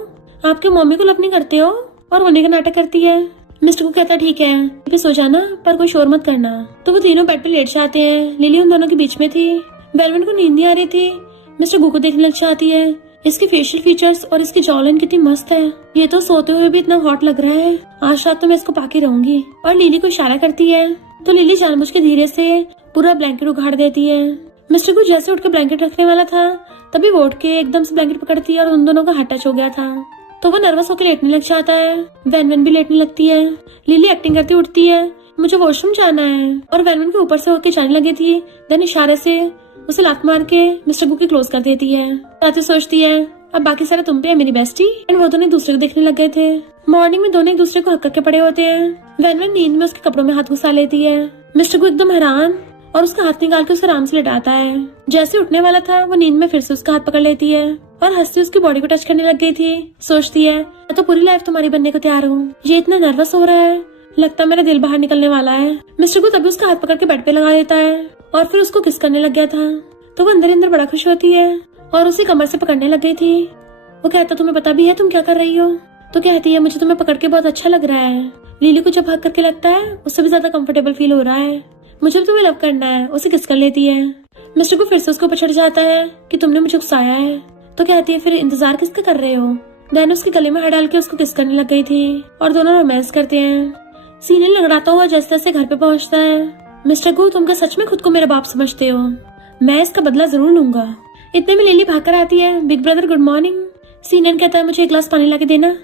आपके मम्मी को लव नहीं करते हो। और रोने का नाटक करती है। मिस्टर को कहता ठीक है फिर सो जाना पर कोई शोर मत करना। तो वो तीनों बेड पे लेट जाते हैं। लिली उन दोनों के बीच में थी। वेलवेट को नींद नहीं आ रही थी। मिस्टर गू को देखने लग जाती है। इसके फेशियल फीचर्स और इसकी जॉलाइन कितनी मस्त है। ये तो सोते हुए भी इतना हॉट लग रहा है। आज रात तो मैं इसको पाके रहूंगी। और लिली को इशारा करती है तो लिली जानबूझ के धीरे से पूरा ब्लैंकेट उखाड़ देती है। मिस्टर गू जैसे उठ के ब्लैंकेट रखने वाला था तभी वो उठ के एकदम से ब्लैंकेट पकड़ती है और उन दोनों का हाथ टच हो गया था। तो वो नर्वस होकर लेटने लग जाता है। वैन भी लेटने लगती है। लिली एक्टिंग करती उठती है मुझे वॉशरूम जाना है और वैन के ऊपर से होकर जाने लगी थी। देन इशारे से उसे लात मार के मिस्टर गू की क्लोज कर देती है। रात सोचती है अब बाकी सारा तुम पे है मेरी बेस्टी। एंड वो दोनों एक दूसरे को देखने लग गए थे। मॉर्निंग में दोनों एक दूसरे को हक करके पड़े होते हैं। वैन नींद में उसके कपड़ों में हाथ घुसा लेती है। मिस्टर गू एकदम हैरान और उसका हाथ निकाल के उसे आराम से लेटाता है। जैसे उठने वाला था वो नींद में फिर से उसका हाथ पकड़ लेती है और हंसती उसकी बॉडी को टच करने लग गई थी। सोचती है मैं तो पूरी लाइफ तुम्हारी बनने को तैयार हूँ। ये इतना नर्वस हो रहा है लगता है मेरा दिल बाहर निकलने वाला है। मिस्टर को तभी उसका हाथ पकड़ के बेड पे लगा देता है और फिर उसको किस करने लग गया था। तो वो अंदर अंदर बड़ा खुश होती है और उसे कमर से पकड़ने लग गई थी। वो कहता तुम्हें पता भी है तुम क्या कर रही हो। तो कहती है मुझे तुम्हें पकड़ के बहुत अच्छा लग रहा है। लिली को जब हक करके लगता है उससे भी ज्यादा कंफर्टेबल फील हो रहा है। मुझे तुम्हें लव करना है। उसे किस कर लेती है। मिस्टर को फिर से उसके ऊपर चढ़ जाता है कि तुमने मुझे गुस्साया है। तो कहती है फिर इंतजार किसका कर रहे हो। दैन उसके गले में हाथ डाल के उसको किस करने लग गई थी और दोनों रोमांस करते हैं। सीने लगड़ाता हुआ जैसे तैसे घर पे पहुंचता है। मिस्टर गू तुम क्या सच में खुद को मेरा बाप समझते हो। मैं इसका बदला जरूर लूंगा। इतने में लिली भाग कर आती है। Big brother good morning. सीनियन कहता है मुझे एक गिलास पानी ला के देना।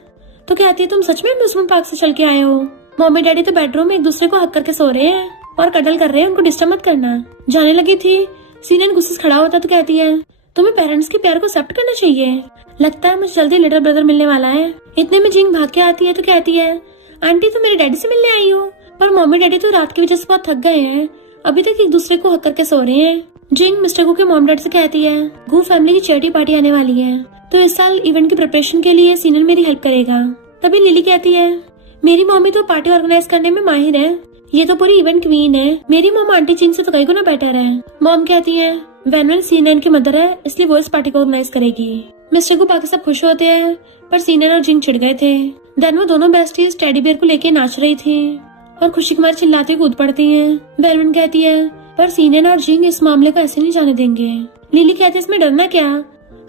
तो कहती है तुम सच में अम्यूजमेंट पार्क से चल के आए हो। मम्मी डैडी तो बेडरूम में एक दूसरे को हक करके सो रहे हैं और कटल कर रहे हैं। उनको डिस्टर्ब मत करना। जाने लगी थी। सीनियन गुस्से से खड़ा होता तो कहती है तुम्हें पेरेंट्स के प्यार को एक्सेप्ट करना चाहिए। लगता है मुझे जल्दी लिटिल ब्रदर मिलने वाला है। इतने में जिंग भाग के आती है तो कहती है आंटी तो मेरे डैडी से मिलने आई हो पर मम्मी डैडी तो रात की वजह से बहुत थक गए हैं। अभी तक एक दूसरे को हक करके सो रहे हैं। जिंग मिस्टर गू के मॉम डैड से कहती है गू फैमिली की चैरिटी पार्टी आने वाली है तो इस साल इवेंट की प्रिपरेशन के लिए सीनियर मेरी हेल्प करेगा। तभी लिली कहती है मेरी मम्मी तो पार्टी ऑर्गेनाइज करने में माहिर है। ये तो पूरी इवेंट क्वीन है। मेरी मॉम आंटी जिंग से तो कई गुना बेटर है। मॉम कहती है वैन सीनियर की मदर है इसलिए वो इस पार्टी को ऑर्गेनाइज करेगी। मिस्टर को बाकी सब खुश होते हैं पर सीनियर और जिंग चिढ़ गए थे। देन वो दोनों बेस्टीज टेडी बियर को लेके नाच रही थी और खुशी कुमार चिल्लाते कूद पड़ती है। वेलवेट कहती है पर सीनियर और जिंग इस मामले को ऐसे नहीं जाने देंगे। लिली कहती है इसमें डरना क्या,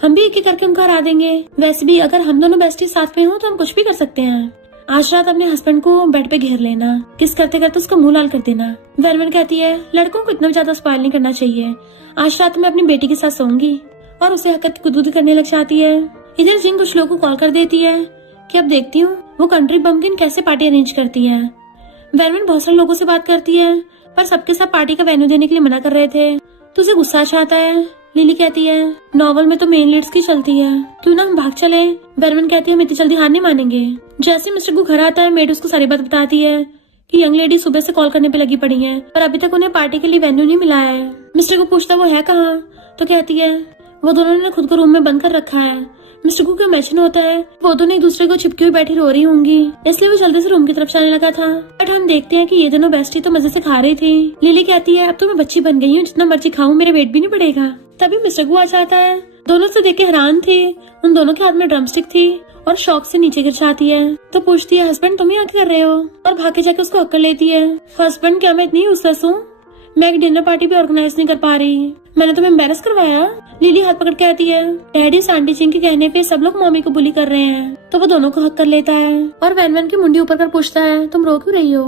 हम भी एक एक करके उनको हरा देंगे। वैसे भी अगर हम दोनों बेस्टी साथ में हो तो हम कुछ भी कर सकते हैं। आज रात अपने हस्बैंड को बेड पे घेर लेना, किस करते करते उसका मुंह लाल कर देना। वेलवेट कहती है लड़कों को इतना ज्यादा स्पॉइल नहीं करना चाहिए। आज रात मैं अपनी बेटी के साथ सोऊंगी और उसे हकत कुदूद करने लग जाती है। इधर जिंग कुछ लोगों को कॉल कर देती है कि अब देखती हूँ वो कंट्री बम्किन कैसे पार्टी अरेंज करती है। वेलवेट बहुत सारे लोगों से बात करती है पर सबके सब पार्टी का वेन्यू देने के लिए मना कर रहे थे तो उसे गुस्सा आता है। लिली कहती है नॉवल में तो मेन लीड्स की चलती है, क्यों ना हम भाग चले। वेलवेट कहती है हम इतनी जल्दी हार नहीं मानेंगे। जैसे मिस्टर को घर आता है मेड उसको सारी बात बताती है कि यंग लेडी सुबह से कॉल करने पे लगी पड़ी है पर अभी तक उन्हें पार्टी के लिए वेन्यू नहीं मिला है। मिस्टर को पूछता वो है कहाँ, तो कहती है वो दोनों ने खुद को रूम में बंद कर रखा है। मिस्टर को इमेजिन होता है वो दोनों एक दूसरे को चिपकी हुई बैठी रो रही होंगी, इसलिए वो जल्दी से रूम की तरफ जाने लगा था। बट हम देखते हैं कि ये दोनों बेस्टी तो मजे से खा रही थी। लिली कहती है अब तो मैं बच्ची बन गई हूँ, जितना मर्जी खाऊं मेरे वेट भी नहीं बढ़ेगा। तभी मिस्टर को आ जाता है। दोनों से देख के हैरान थे। उन दोनों के हाथ में ड्रमस्टिक थी और शौक से नीचे गिर जाती है तो पूछती है हस्बैंड तुम यहाँ क्या कर रहे हो, और भागे जाके उसको हक कर लेती है। हस्बैंड क्या मैं इतनी यूजलेस हूँ, मैं एक डिनर पार्टी भी ऑर्गेनाइज नहीं कर पा रही, मैंने तुम्हें एम्बैरस करवाया। लिली हाथ पकड़ के आती है। डैडी आंटी जिंग के कहने पे सब लोग मम्मी को बुली कर रहे हैं तो वो दोनों को हक कर लेता है और वैन की मुंडी ऊपर कर पूछता है तुम रो क्यों रही हो।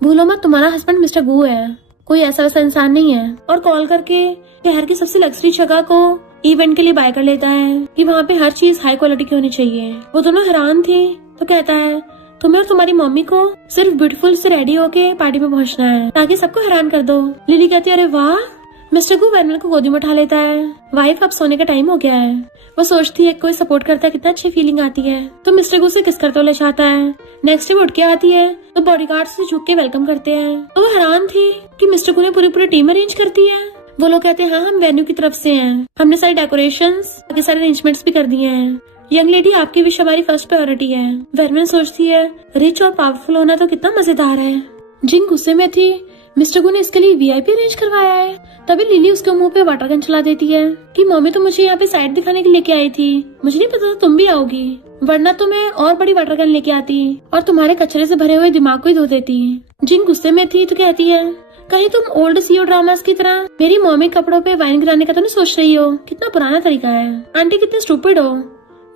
भूलो मत तुम्हारा हस्बैंड मिस्टर गू है, कोई ऐसा वैसा इंसान नहीं है। और कॉल करके शहर की सबसे लग्जरी जगह को इवेंट के लिए बाय कर लेता है कि वहाँ पे हर चीज हाई क्वालिटी की होनी चाहिए। वो दोनों हैरान थी तो कहता है तुम्हें और तुम्हारी मम्मी को सिर्फ ब्यूटीफुल से रेडी होके पार्टी में पहुँचना है ताकि सबको हैरान कर दो। लिली कहती है अरे वाह। मिस्टर गू वैन को गोदी में उठा लेता है। वाइफ अब सोने का टाइम हो गया है। वो सोचती है कोई सपोर्ट करता है कितना अच्छी फीलिंग आती है तो मिस्टर गू से किस करते हुए चाहता है। नेक्स्ट डे उठ के आती है तो बॉडीगार्ड से झुक के वेलकम करते हैं तो वो हैरान थी कि मिस्टर गू ने पूरी टीम अरेंज करती है। वो लोग कहते हैं हाँ हम वेन्यू की तरफ से हैं, हमने सारी डेकोरेशंस बाकी सारे अरेंजमेंट्स भी कर दिए हैं। यंग लेडी आपकी विश हमारी फर्स्ट प्रायोरिटी है। वेलवेट सोचती है रिच और पावरफुल होना तो कितना मजेदार है। जिंग गुस्से में थी। मिस्टर गु ने इसके लिए वीआईपी अरेंज करवाया है। तभी लिली उसके मुंह पे वाटर गन चला देती है कि मम्मी तो मुझे यहाँ पे साइड दिखाने के लिए लेके आई थी, मुझे नहीं पता था तुम भी आओगी, वरना तो मैं और बड़ी वाटर गन लेके आती और तुम्हारे कचरे से भरे हुए दिमाग को ही धो देती। जिंग गुस्से में थी तो कहती है, कहीं तुम ओल्ड सीओ ड्रामास की तरह मेरी मम्मी कपड़ों पे वाइन गिराने का तो नहीं सोच रही हो? कितना पुराना तरीका है। आंटी कितने स्टूपिड हो।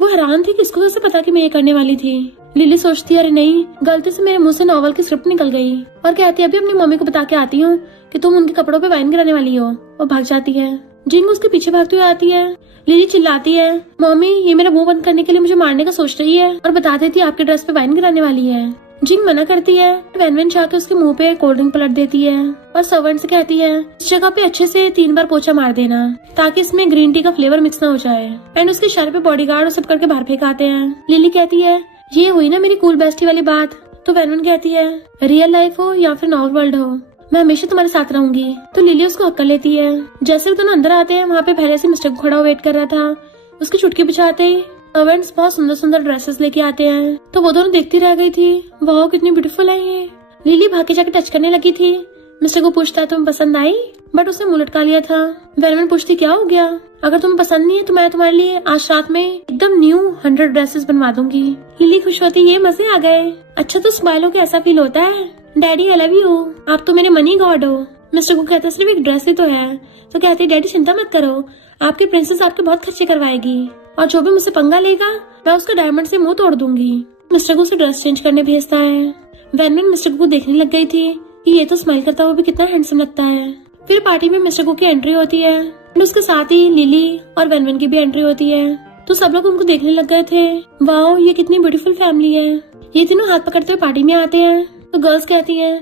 वो हैरान थी कि इसको कैसे पता कि मैं ये करने वाली थी। लिली सोचती है, अरे नहीं, गलती से मेरे मुंह से नॉवल की स्क्रिप्ट निकल गई, और कहती है अभी अपनी मम्मी को बता के आती हूँ कि तुम उनके कपड़ों पे वाइन गिराने वाली हो। वो भाग जाती है। जिंग उसके पीछे भागती हुई आती है। लिली चिल्लाती है, मम्मी ये मेरा मुंह बंद करने के लिए मुझे मारने का सोच रही है और बता देती है आपके ड्रेस पे वाइन गिराने वाली है। जिंग मना करती है। वैन जाके उसके मुंह पे कोल्ड ड्रिंक पलट देती है और सर्वेंट से कहती है इस जगह पे अच्छे से 3 बार पोछा मार देना ताकि इसमें ग्रीन टी का फ्लेवर मिक्स ना हो जाए। एंड उसके इशारे पे बॉडीगार्ड उसे पकड़ के बाहर फेंक आते हैं। लिली कहती है ये हुई ना मेरी कूल बेस्टी वाली बात। तो वैन कहती है रियल लाइफ हो या फिर नॉर्मल वर्ल्ड हो, मैं हमेशा तुम्हारे साथ रहूंगी। तो लिली उसको हक कर लेती है। जैसे दोनों अंदर आते हैं वहाँ पे पहले से मिस्टर को खड़ा वेट कर रहा था। उसकी चुटकी बिछाते सर्वेंट्स बहुत सुंदर सुंदर ड्रेसेस लेके आते हैं। तो वो दोनों देखती रह गई थी, वाह कितनी ब्यूटीफुल है ये। लिली भाग के जाके टच करने लगी थी। मिस्टर को पूछता है तुम्हें पसंद आई, बट उसने मुंह लटका लिया था। वैन पूछती क्या हो गया, अगर तुम्हें पसंद नहीं है तो मैं तुम्हारे लिए आज रात में एकदम न्यू 100 ड्रेसेस बनवा दूंगी। लिली खुश होती, ये मजे आ गए। अच्छा तो स्माइल हो के ऐसा फील होता है। डैडी आई लव यू, आप तो मेरे मनी गॉड हो। मिस्टर को कहता है सिर्फ एक ड्रेस ही तो है। तो कहती डैडी चिंता मत करो, आपकी प्रिंसेस आपके बहुत खर्चे करवाएगी और जो भी मुझसे पंगा लेगा मैं उसका डायमंड से मुंह तोड़ दूंगी। मिस्टर को उसे ड्रेस चेंज करने भेजता है। वैन मिस्टर को देखने लग गई थी कि ये तो स्माइल करता हुआ भी कितना हैंडसम लगता है। फिर पार्टी में मिस्टर को की एंट्री होती है और उसके साथ ही लिली और वैन की भी एंट्री होती है। तो सब लोग उनको देखने लग गए थे, वाओ ये कितनी ब्यूटीफुल फैमिली है। ये तीनों हाथ पकड़ते हुए पार्टी में आते हैं। तो गर्ल्स कहती है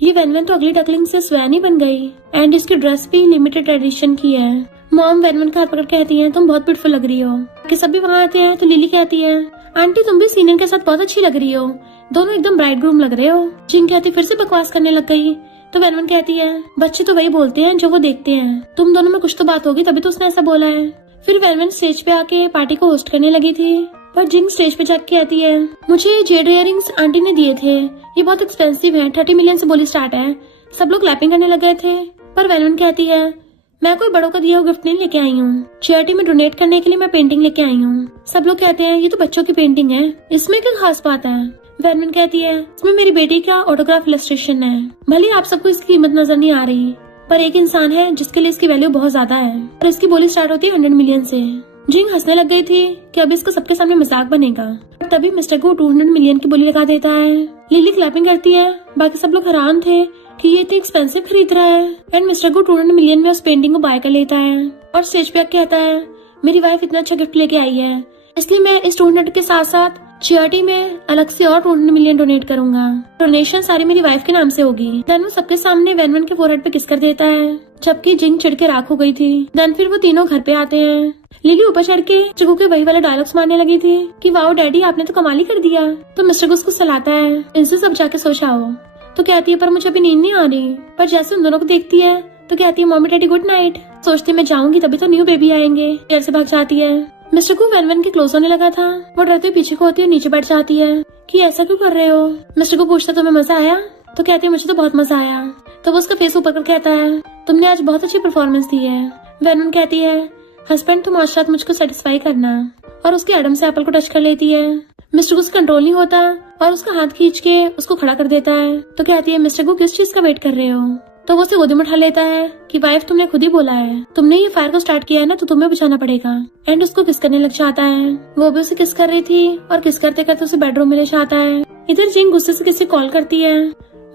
ये वैन तो अगली डकलिंग से स्वैन ही बन गई एंड इसकी ड्रेस भी लिमिटेड एडिशन की है। मॉम वैन का हाथ पकड़ कहती है तुम बहुत ब्यूटीफुल लग रही हो। कि सभी वहाँ आते हैं। तो लिली कहती है आंटी तुम भी सीनियर के साथ बहुत अच्छी लग रही हो, दोनों एकदम ब्राइड ग्रूम लग रहे हो। जिंग कहती फिर से बकवास करने लग गई। तो वैन कहती है बच्चे तो वही बोलते हैं जो वो देखते हैं, तुम दोनों में कुछ तो बात होगी तभी तो उसने ऐसा बोला है। फिर वैन स्टेज पे आके पार्टी को होस्ट करने लगी थी, पर जिंग स्टेज पे जाके कहती है मुझे जेड इयररिंग्स आंटी ने दिए थे, ये बहुत एक्सपेंसिव है, 30 मिलियन से बोली स्टार्ट है। सब लोग क्लैपिंग करने लग गए थे। पर वैन कहती है मैं कोई बड़ों का दिया हुआ गिफ्ट नहीं लेके आई हूँ, चैरिटी में डोनेट करने के लिए मैं पेंटिंग लेके आई हूँ। सब लोग कहते हैं ये तो बच्चों की पेंटिंग है, इसमें क्या खास बात है। वैन कहती है इसमें मेरी बेटी का ऑटोग्राफ इलस्ट्रेशन है, भले आप सबको इसकी कीमत नजर नहीं आ रही, पर एक इंसान है जिसके लिए इसकी वैल्यू बहुत ज्यादा है। और इसकी बोली स्टार्ट होती है 100 मिलियन से। जिंग हंसने लग गई थी कि अब इसको सबके सामने मजाक बनेगा। तभी मिस्टर को 200 मिलियन की बोली लगा देता है। लिली क्लैपिंग करती है। बाकी सब लोग हैरान थे कि ये इतनी एक्सपेंसिव खरीद रहा है। एंड मिस्टर को 200 मिलियन में उस पेंटिंग को बाय कर लेता है और स्टेज पे कहता है मेरी वाइफ इतना अच्छा गिफ्ट लेके आई है, इसलिए मैं इस 200 के साथ साथ चैरिटी में अलग से और 200 मिलियन डोनेट करूंगा। डोनेशन सारी मेरी वाइफ के नाम से होगी। देन वो सबके सामने वैन के फोरहेड पे किस कर देता है, जबकि जिंग चिढ़ के राख हो गई थी। देन फिर वो तीनों घर पे आते हैं। लिली ऊपर चढ़ के चिकू के वही वाले डायलॉग्स मारने लगी थी कि वाओ डैडी आपने तो कमाल ही कर दिया। तो मिस्टर को उसको सलाता है इनसे सब जाके सो जाओ। तो कहती है पर मुझे अभी नींद नहीं आ रही। पर जैसे उन दोनों को देखती है तो कहती है मम्मी डैडी गुड नाइट। सोचती मैं जाऊंगी तभी तो न्यू बेबी आएंगे। घर से भाग जाती है। मिस्टर को वैन के क्लोज होने लगा था। वो डरते हुए पीछे को होती है, नीचे बैठ जाती है कि ऐसा क्यों कर रहे हो। मिस्टर को पूछता तुम्हें मजा आया। तो कहती है मुझे तो बहुत मजा आया। तो वो उसका फेस ऊपर कर कहता है तुमने आज बहुत अच्छी परफॉर्मेंस दी है। वैन कहती है हस्बैंड तुम आज रात मुझको सेटिस्फाई करना, और उसके एडम से एप्पल को टच कर लेती है। मिस्टर को उसका कंट्रोल नहीं होता और उसका हाथ खींच के उसको खड़ा कर देता है। तो कहती है मिस्टर को किस चीज का वेट कर रहे हो। तो वो उसे गोदी में उठा लेता है कि वाइफ तुमने खुद ही बोला है, तुमने ये फायर को स्टार्ट किया है ना तो तुम्हें बचाना पड़ेगा। एंड उसको किस करने लग जाता है। वो भी उसे किस कर रही थी और किस करते करते उसे बेडरूम में ले जाता है। इधर जिंग गुस्से से किसी कॉल करती है।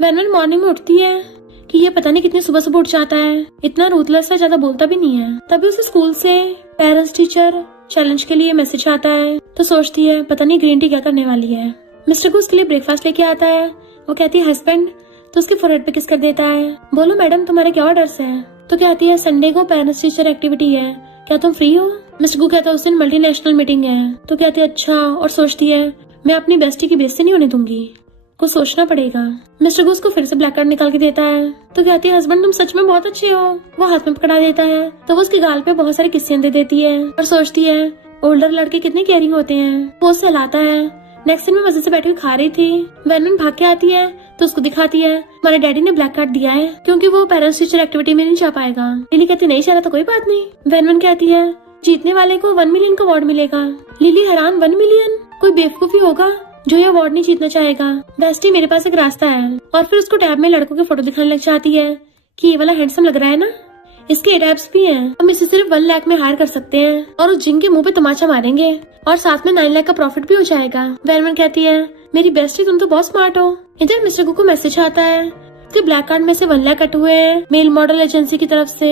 वैन मॉर्निंग में उठती है कि ये पता नहीं कितनी सुबह सुबह उठ जाता है, इतना रूथलेस है, ज्यादा बोलता भी नहीं है। तभी उसे स्कूल से पेरेंट्स टीचर चैलेंज के लिए मैसेज आता है। तो सोचती है पता नहीं ग्रीन टी क्या करने वाली है। मिस्टर को उसके लिए ब्रेकफास्ट लेके आता है। वो कहती है हस्बैंड। तो उसके फोरहेड पे किस कर देता है। बोलो मैडम तुम्हारे क्या ऑर्डर्स हैं। तो कहती है संडे को पेरेंट्स टीचर एक्टिविटी है, क्या तुम फ्री हो। मिस्टर को कहता है उस दिन मल्टीनेशनल मीटिंग है। तो कहती है अच्छा, और सोचती है मैं अपनी बेस्टी की बेइज्जती नहीं होने दूंगी, कुछ सोचना पड़ेगा। मिस्टर को उसको फिर से ब्लैक कार्ड निकाल के देता है। तो कहती है हस्बैंड तुम सच में बहुत अच्छे हो। वो हाथ में पकड़ा देता है। तो वो उसके गाल पे बहुत सारे किस्से दे देती है और सोचती है ओल्डर लड़के कितने केयरिंग होते हैं। वो उसे हिलाता है। नेक्स्ट दिन में मजे से बैठी हुई खा रही थी। वैन भाग के आती है तो उसको दिखाती है हमारे डैडी ने ब्लैक कार्ड दिया है क्योंकि वो पेरेंट्स टीचर एक्टिविटी में नहीं जा पाएगा। लिली कहती नहीं जा रहा तो कोई बात नहीं। वैन कहती है जीतने वाले को 1 मिलियन का अवार्ड मिलेगा। लिली हैरान 1 मिलियन, कोई बेवकूफी होगा जो ये अवार्ड नहीं जीतना चाहेगा। बेस्टी मेरे पास एक रास्ता है। और फिर उसको टैब में लड़कों की फोटो दिखाने लग जाती है कि ये वाला हैंडसम लग रहा है ना, इसके एडेप्स भी हैं, हम इसे सिर्फ 1 लाख में हायर कर सकते हैं और उस जिंग के मुंह पे तमाचा मारेंगे और साथ में 9 लाख का प्रॉफिट भी हो जाएगा। वैन कहती है मेरी बेस्टी तुम तो बहुत स्मार्ट हो। इधर मिस्टर गु को मैसेज आता है कि ब्लैक कार्ड में से 1 लाख कट हुए हैं मेल मॉडल एजेंसी की तरफ से।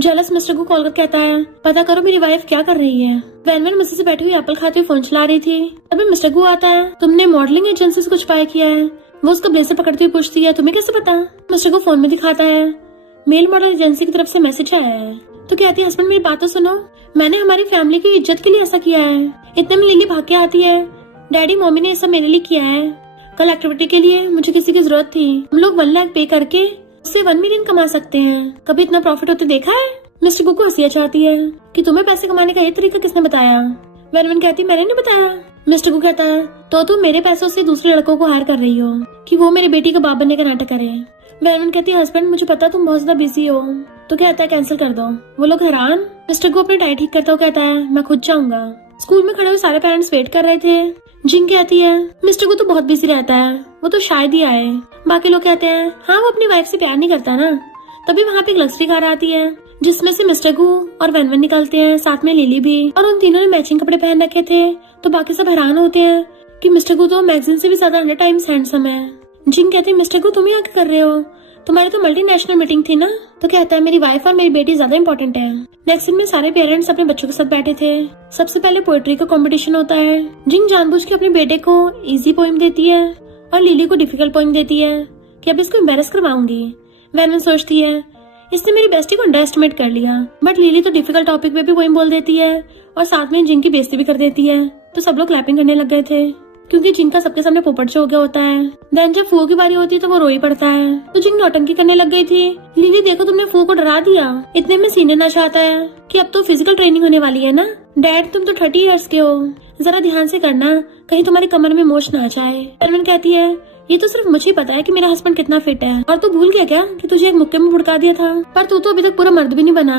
जेलस मिस्टर गु कॉल कर कहता है पता करो मेरी वाइफ क्या कर रही है। वैन मुझसे से बैठी हुई एप्पल खाते हुए फोन चला रही थी। तभी मिस्टर गु आता है तुमने मॉडलिंग एजेंसी से कुछ बाय किया है। वो उसका ब्लेजर पकड़ती हुई पूछती है तुम्हें कैसे पता। मिस्टर गु फोन में दिखाता है मेल मॉडल एजेंसी की तरफ से मैसेज आया है। तो कहती है हस्बैंड मेरी बात तो सुनो, मैंने हमारी फैमिली की इज्जत के लिए ऐसा किया है। इतने में लिली भाग के आती है डैडी मम्मी ने ये सब मेरे लिए किया है, कल एक्टिविटी के लिए मुझे किसी की जरूरत थी, हम लोग 1 लाख पे करके उससे 1 मिलियन कमा सकते हैं, कभी इतना प्रॉफिट होते देखा है। मिस्टर गु को हंसी आ जाती है कि तुम्हें पैसे कमाने का ये तरीका किसने बताया। वैन कहती मैंने नहीं बताया। मिस्टर गु कहता है तो तुम मेरे पैसों से दूसरे लड़कों को हायर कर रही हो कि वो मेरी बेटी का बाप बनने का नाटक करे। वैन कहती है हस्बैंड मुझे पता तुम बहुत ज्यादा बिजी हो। तो कहता है कैंसिल कर दो। वो लोग हैरान। मिस्टर गु अपनी टाई ठीक करता हुआ कहता है मैं खुद जाऊंगा। स्कूल में खड़े हुए सारे पेरेंट्स वेट कर रहे थे। जिंग कहती है मिस्टर गु तो बहुत बिजी रहता है, वो तो शायद ही आए। बाकी लोग कहते हैं हाँ वो अपनी वाइफ से प्यार नहीं करता ना। तभी वहाँ पे एक लग्जरी कार आती है जिसमें से मिस्टर गु और वैन निकलते हैं, साथ में लिली भी। और उन तीनों ने मैचिंग कपड़े पहन रखे थे। तो बाकी सब हैरान होते हैं कि मिस्टर गु तो मैगजीन से भी ज्यादा 100 टाइम्स हैंडसम है। जिंग कहती है मिस्टर गु तुम ही आके कर रहे हो, तुम्हारी तो मल्टीनेशनल मीटिंग थी ना। तो कहता है मेरी वाइफ और मेरी बेटी ज्यादा इम्पोर्टेंट है। नेक्स्ट सीन में सारे पेरेंट्स अपने बच्चों के साथ बैठे थे। सबसे पहले पोएट्री का कंपटीशन होता है। जिंग जानबूझ के अपने बेटे को इजी पोइम देती है और लिली को डिफिकल्ट पोइम देती है कि अब इसको एम्बेरस करवाऊंगी। वैन सोचती है इसने मेरी बेस्टी को अंडर एस्टिमेट कर लिया। बट लिली तो डिफिकल्ट टॉपिक पे भी पोइम बोल देती है और साथ में जिंग की बेइज्जती भी कर देती है। तो सब लोग क्लैपिंग करने लग गए थे क्योंकि जिंग का सबके सामने पोपट शो हो गया होता है। देन जब फू की बारी होती है तो वो रो ही पड़ता है। तो जिंग नौटंकी करने लग गई थी। लिली देखो तुमने फू को डरा दिया। इतने में सीनियर ना चाहता है कि अब तो फिजिकल ट्रेनिंग होने वाली है ना। डैड तुम तो 30 इयर्स के हो, जरा ध्यान से करना कहीं तुम्हारे कमर में मोच ना आ जाए। अरविंद कहती है ये तो सिर्फ मुझे पता है कि मेरा हस्बैंड कितना फिट है और तू भूल गया क्या कि तुझे एक मुक्के में भुड़का दिया था। पर तू तो अभी तक पूरा मर्द भी नहीं बना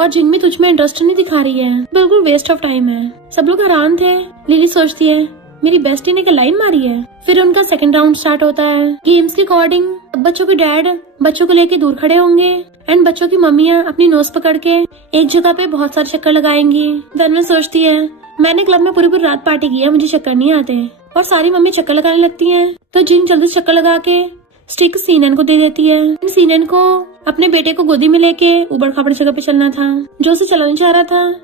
और जिंग में तुझ में इंटरेस्ट नहीं दिखा रही है, बिल्कुल वेस्ट ऑफ टाइम है। सब लोग हैरान थे। लिली सोचती है मेरी बेस्टी ने क्या लाइन मारी है। फिर उनका सेकंड राउंड स्टार्ट होता है। गेम्स के अकॉर्डिंग बच्चों के डैड बच्चों को लेके दूर खड़े होंगे एंड बच्चों की मम्मियाँ अपनी नोज पकड़ के एक जगह पे बहुत सारे चक्कर लगाएंगी। वैन सोचती है मैंने क्लब में पूरी रात पार्टी की है, मुझे चक्कर नहीं आते। और सारी मम्मी चक्कर लगाने लगती हैं। तो जिंग जल्दी से चक्कर लगा के स्टिक सीनन को दे देती है। सीनन को अपने बेटे को गोदी में लेके उबड़ खाबड़ जगह पे चलना था जो उसे चला नहीं चाह रहा था।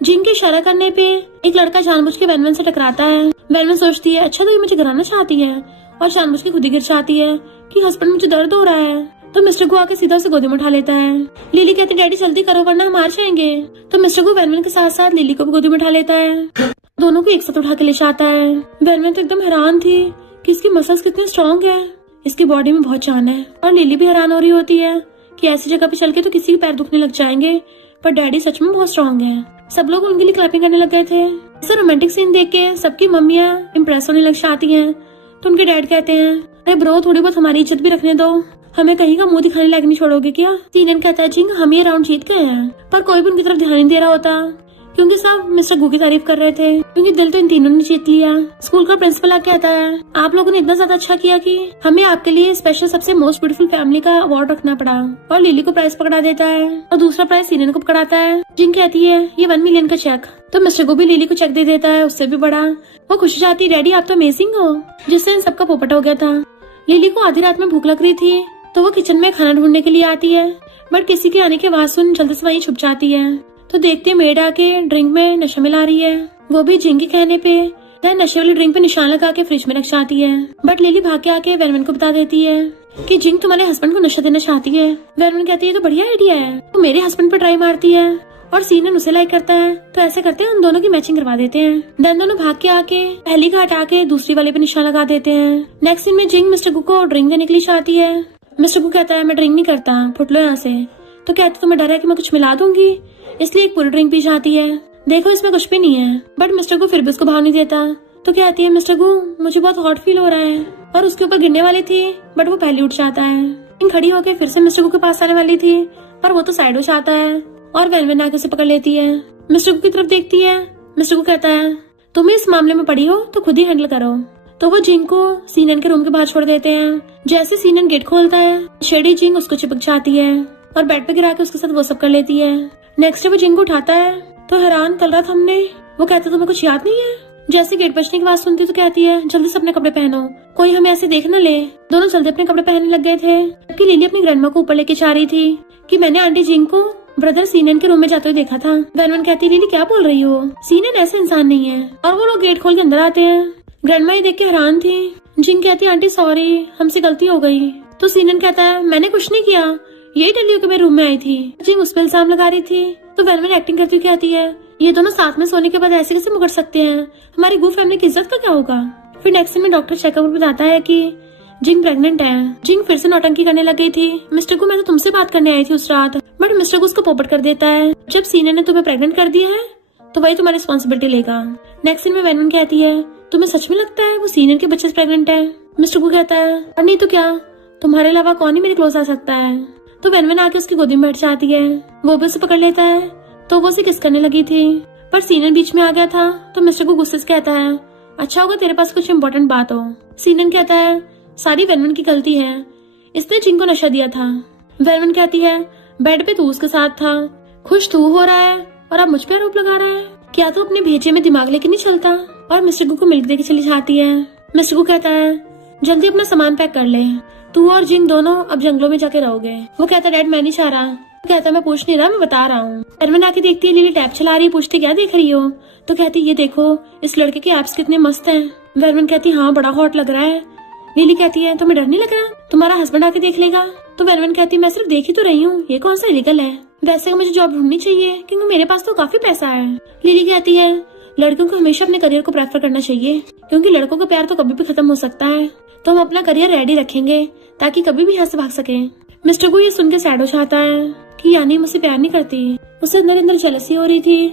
जिंग के इशारा करने पे एक लड़का जानबूझ के वैन से टकराता है। वैन सोचती है अच्छा तो ये मुझे गिराना चाहती है और जानबूझ के खुद ही गिर जाती है कि हस्बैंड मुझे दर्द हो रहा है। तो मिस्टर गु आके सीधा उसे गोदी में उठा लेता है। लिली कहती डैडी जल्दी करो वरना हम हार जाएंगे। तो मिस्टर गु वैन के साथ साथ लिली को भी गोदी में उठा लेता है। दोनों को एक साथ उठा के ले जाता है। वैन तो एकदम हैरान थी कि इसकी मसल्स कितने स्ट्रॉन्ग है, इसकी बॉडी में बहुत जान है। और लिली भी हैरान हो रही होती है कि ऐसी जगह पे चल के तो किसी के पैर दुखने लग जाएंगे, पर डैडी सच में बहुत स्ट्रॉन्ग है। सब लोग उनके लिए क्लैपिंग करने लग गए थे। ऐसा रोमांटिक सीन देख के सबकी मम्मियाँ इम्प्रेस होने लग जाती हैं। तो उनके डैड कहते हैं अरे ब्रो थोड़ी बहुत हमारी इज्जत भी रखने दो, हमें कहीं का मुंह दिखाने लायक नहीं छोड़ोगे क्या। सीनियन कहता है जिंग हम ये राउंड जीत गए हैं। पर कोई भी उनकी तरफ ध्यान नहीं दे रहा होता क्योंकि सब मिस्टर गु की तारीफ कर रहे थे क्योंकि दिल तो इन तीनों ने जीत लिया। स्कूल का प्रिंसिपल आके आता है आप लोगों ने इतना ज्यादा अच्छा किया कि हमें आपके लिए स्पेशल सबसे मोस्ट ब्यूटीफुल फैमिली का अवार्ड रखना पड़ा। और लिली को प्राइज पकड़ा देता है और दूसरा प्राइज सीनियन को पकड़ाता है। जिंग कहती है ये 1 मिलियन का चेक। तो मिस्टर गु भी लिली को चेक दे देता है, उससे भी बड़ा। वो खुशी चाहती डैडी आप तो अमेजिंग हो, जिससे इन सबका पोपट हो गया था। लिली को आधी रात में भूख लग रही थी तो वो किचन में खाना ढूंढने के लिए आती है, बट किसी के आने के आवाज सुन जल्दी से वहीं छुप जाती है। तो देखते मेड आके ड्रिंक में नशा मिला रही है, वो भी जिंग के कहने पे। नशे वाली ड्रिंक पे निशान लगा के फ्रिज में रख जाती है। बट लिली भाग के आके वैन को बता देती है कि जिंग तुम्हारे हस्बैंड को नशा देना चाहती है। वैन कहती है तो बढ़िया आइडिया है। तो मेरे हस्बैंड पे ट्राई मारती है और सीनियन उसे लाइक करता है। तो ऐसे करते हैं उन दोनों की मैचिंग करवा देते हैं। देन दोनों भाग के आके पहली का हटा के दूसरी वाले पे निशान लगा देते हैं। नेक्स्ट सीन में जिंग मिस्टर गु को ड्रिंक देने के लिए चाहती है। मिस्टर गु कहता है मैं ड्रिंक नहीं करता, फुट लो यहाँ से। तो कहती तुम्हें डर है कि मैं कुछ मिला दूंगी, इसलिए एक पूरी ड्रिंक पी जाती है। देखो इसमें कुछ भी नहीं है। बट मिस्टर गु फिर भी उसको भाव नहीं देता। तो कहती है मिस्टर गु मुझे बहुत हॉट फील हो रहा है और उसके ऊपर गिरने वाली थी, बट वो पहले उठ जाता है। जिंग खड़ी होकर फिर से मिस्टर गु के पास आने वाली थी, पर वो तो साइड हो जाता है और वैन आके उसे पकड़ लेती है। मिस्टर गु की तरफ देखती है। मिस्टर गु कहता है, तुम इस मामले में पड़ी हो तो खुद ही हैंडल करो। तो वो जिंग को सीनन के रूम के बाहर छोड़ देते हैं। जैसे सीनन गेट खोलता है, शेडी जिंग उसको चिपक जाती है और बेड पे गिरा के उसके साथ वो सब कर लेती है। नेक्स्ट डे वो जिंग को उठाता है तो हैरान, कल रात हमने, वो कहता तुम्हें कुछ याद नहीं है। जैसे गेट बजने की आवाज सुनती तो कहती है, जल्दी से अपने कपड़े पहनो, कोई हमें ऐसे देख न ले। दोनों जल्दी अपने कपड़े पहनने लग गए थे, जबकि लिली अपनी ग्रैंडमा को ऊपर लेके जा रही थी कि मैंने आंटी जिंग को ब्रदर सीनन के रूम में जाते हुए देखा था। वैन कहती है, लिली क्या बोल रही हो, सीनन ऐसे इंसान नहीं है। और वो लोग गेट खोल के अंदर आते हैं। ग्रैंडमा ये देख के हैरान थी। जिंग कहती है, आंटी सॉरी, हमसे गलती हो गई। तो सीनन कहता है, मैंने कुछ नहीं किया, यही डली के मेरे रूम में आई थी। जिंग उस पर इल्जाम लगा रही थी तो वैन एक्टिंग करती हुई कहती है, ये दोनों साथ में सोने के बाद ऐसे कैसे मुकर सकते हैं, हमारी गू फैमिली की इज्जत का क्या होगा। फिर नेक्स्ट में डॉक्टर चेकअप बताता है कि जिंग प्रेग्नेंट है। जिंग फिर से नौटंकी करने लग गई थी। मिस्टर गु, मैं तो तुमसे बात करने आई थी उस रात, बट मिस्टर गु उसको पोपट कर देता है। जब सीनन ने तुम्हें प्रेग्नेंट कर दिया है तो वही तुम्हारी रिस्पॉन्सिबिलिटी लेगा। नेक्स्ट में वैन कहती है, तुम्हें सच में लगता है वो सीनन के बच्चे से प्रेग्नेंट है। मिस्टर गु कहता है, और नहीं तो क्या, तुम्हारे अलावा कौन ही मेरे क्लोज आ सकता है। तो वैन आके उसकी गोदी में बैठ जाती है। वो भी उसे पकड़ लेता है तो वो उसे किस करने लगी थी, पर सीनन बीच में आ गया था। तो मिस्टर गु गुस्से से कहता है, अच्छा होगा तेरे पास कुछ इम्पोर्टेंट बात हो। सीनन कहता है, सारी वैन की गलती है, इसने जिंग को नशा दिया था। वैन कहती है, बेड पे तू उसके साथ था, खुश तू हो रहा है और अब मुझ पे आरोप लगा रहा है, क्या तू अपने भेजे में दिमाग लेके नहीं चलता। और मिस्टर गु को मिल्क देके चली जाती है। मिस्टर गु कहता है, जल्दी अपना सामान पैक कर ले, तू और जिंग दोनों अब जंगलों में जाके रहोगे। वो कहता है, डैड मैं नहीं चाह रहा। कहता है, मैं पूछ नहीं रहा, मैं बता रहा हूँ। एरविन आके देखती है लिली टैब चला रही है, पूछती क्या देख रही हो। तो कहती है, ये देखो इस लड़के के एब्स कितने मस्त हैं। वेरविन कहती है, हाँ बड़ा हॉट लग रहा है। लिली कहती है, तुम्हें डर नहीं लग रहा, तुम्हारा हस्बैंड आके देख लेगा। तो वेरविन कहती है, मैं सिर्फ देख ही तो रही हूँ, ये कौन सा इलीगल है। वैसे मुझे जॉब ढूंढनी चाहिए क्योंकि मेरे पास तो काफी पैसा है। लिली कहती है, लड़कियों को हमेशा अपने करियर को प्रेफर करना चाहिए क्योंकि लड़कों का प्यार तो कभी भी खत्म हो सकता है, तो हम अपना करियर रेडी रखेंगे ताकि कभी भी यहाँ से भाग सके। मिस्टर गु ये सुन के सैड हो जाता है कि यानी मुझसे प्यार नहीं करती। उसे अंदर अंदर जेलसी हो रही थी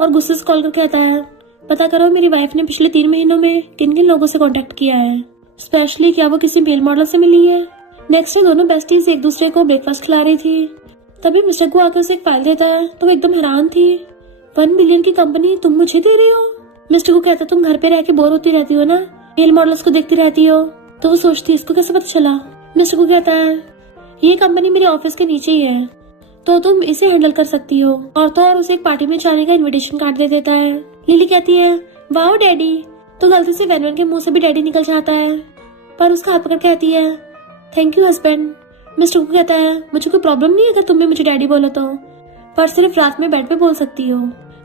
और गुस्से से कॉल कर कहता है, पता करो मेरी वाइफ ने पिछले 3 महीनों में किन किन लोगों से कांटेक्ट किया है, स्पेशली क्या वो किसी मेल मॉडल से मिली है। नेक्स्ट डे दोनों बेस्टीज एक दूसरे को ब्रेकफास्ट खिला रही थी। तभी मिस्टर गु आकर उसे एक फाइल देता है तो वो एकदम हैरान थी। 1 बिलियन की कंपनी तुम मुझे दे रही हो। मिस्टर गु कहता, तुम घर पे रह के बोर होती रहती हो ना, मेल मॉडल्स को देखती रहती हो। तो वो सोचती इसको कैसे पता चला। मिस्टर गु कहता है, ये कंपनी मेरे ऑफिस के नीचे ही है तो तुम इसे हैंडल कर सकती हो। और तो और उसे एक पार्टी में जाने का इनविटेशन कार्ड दे देता है। लिली कहती है, वाओ डैडी। तो गलती से वैन के मुंह से भी डैडी निकल जाता है, पर उसका हाथ पकड़ कहती है, थैंक यू हस्बैंड। मिस्टर गु कहता है, मुझे कोई प्रॉब्लम नहीं है अगर तुम भी मुझे डैडी बोलो तो, पर सिर्फ रात में बेड पे बोल सकती हो।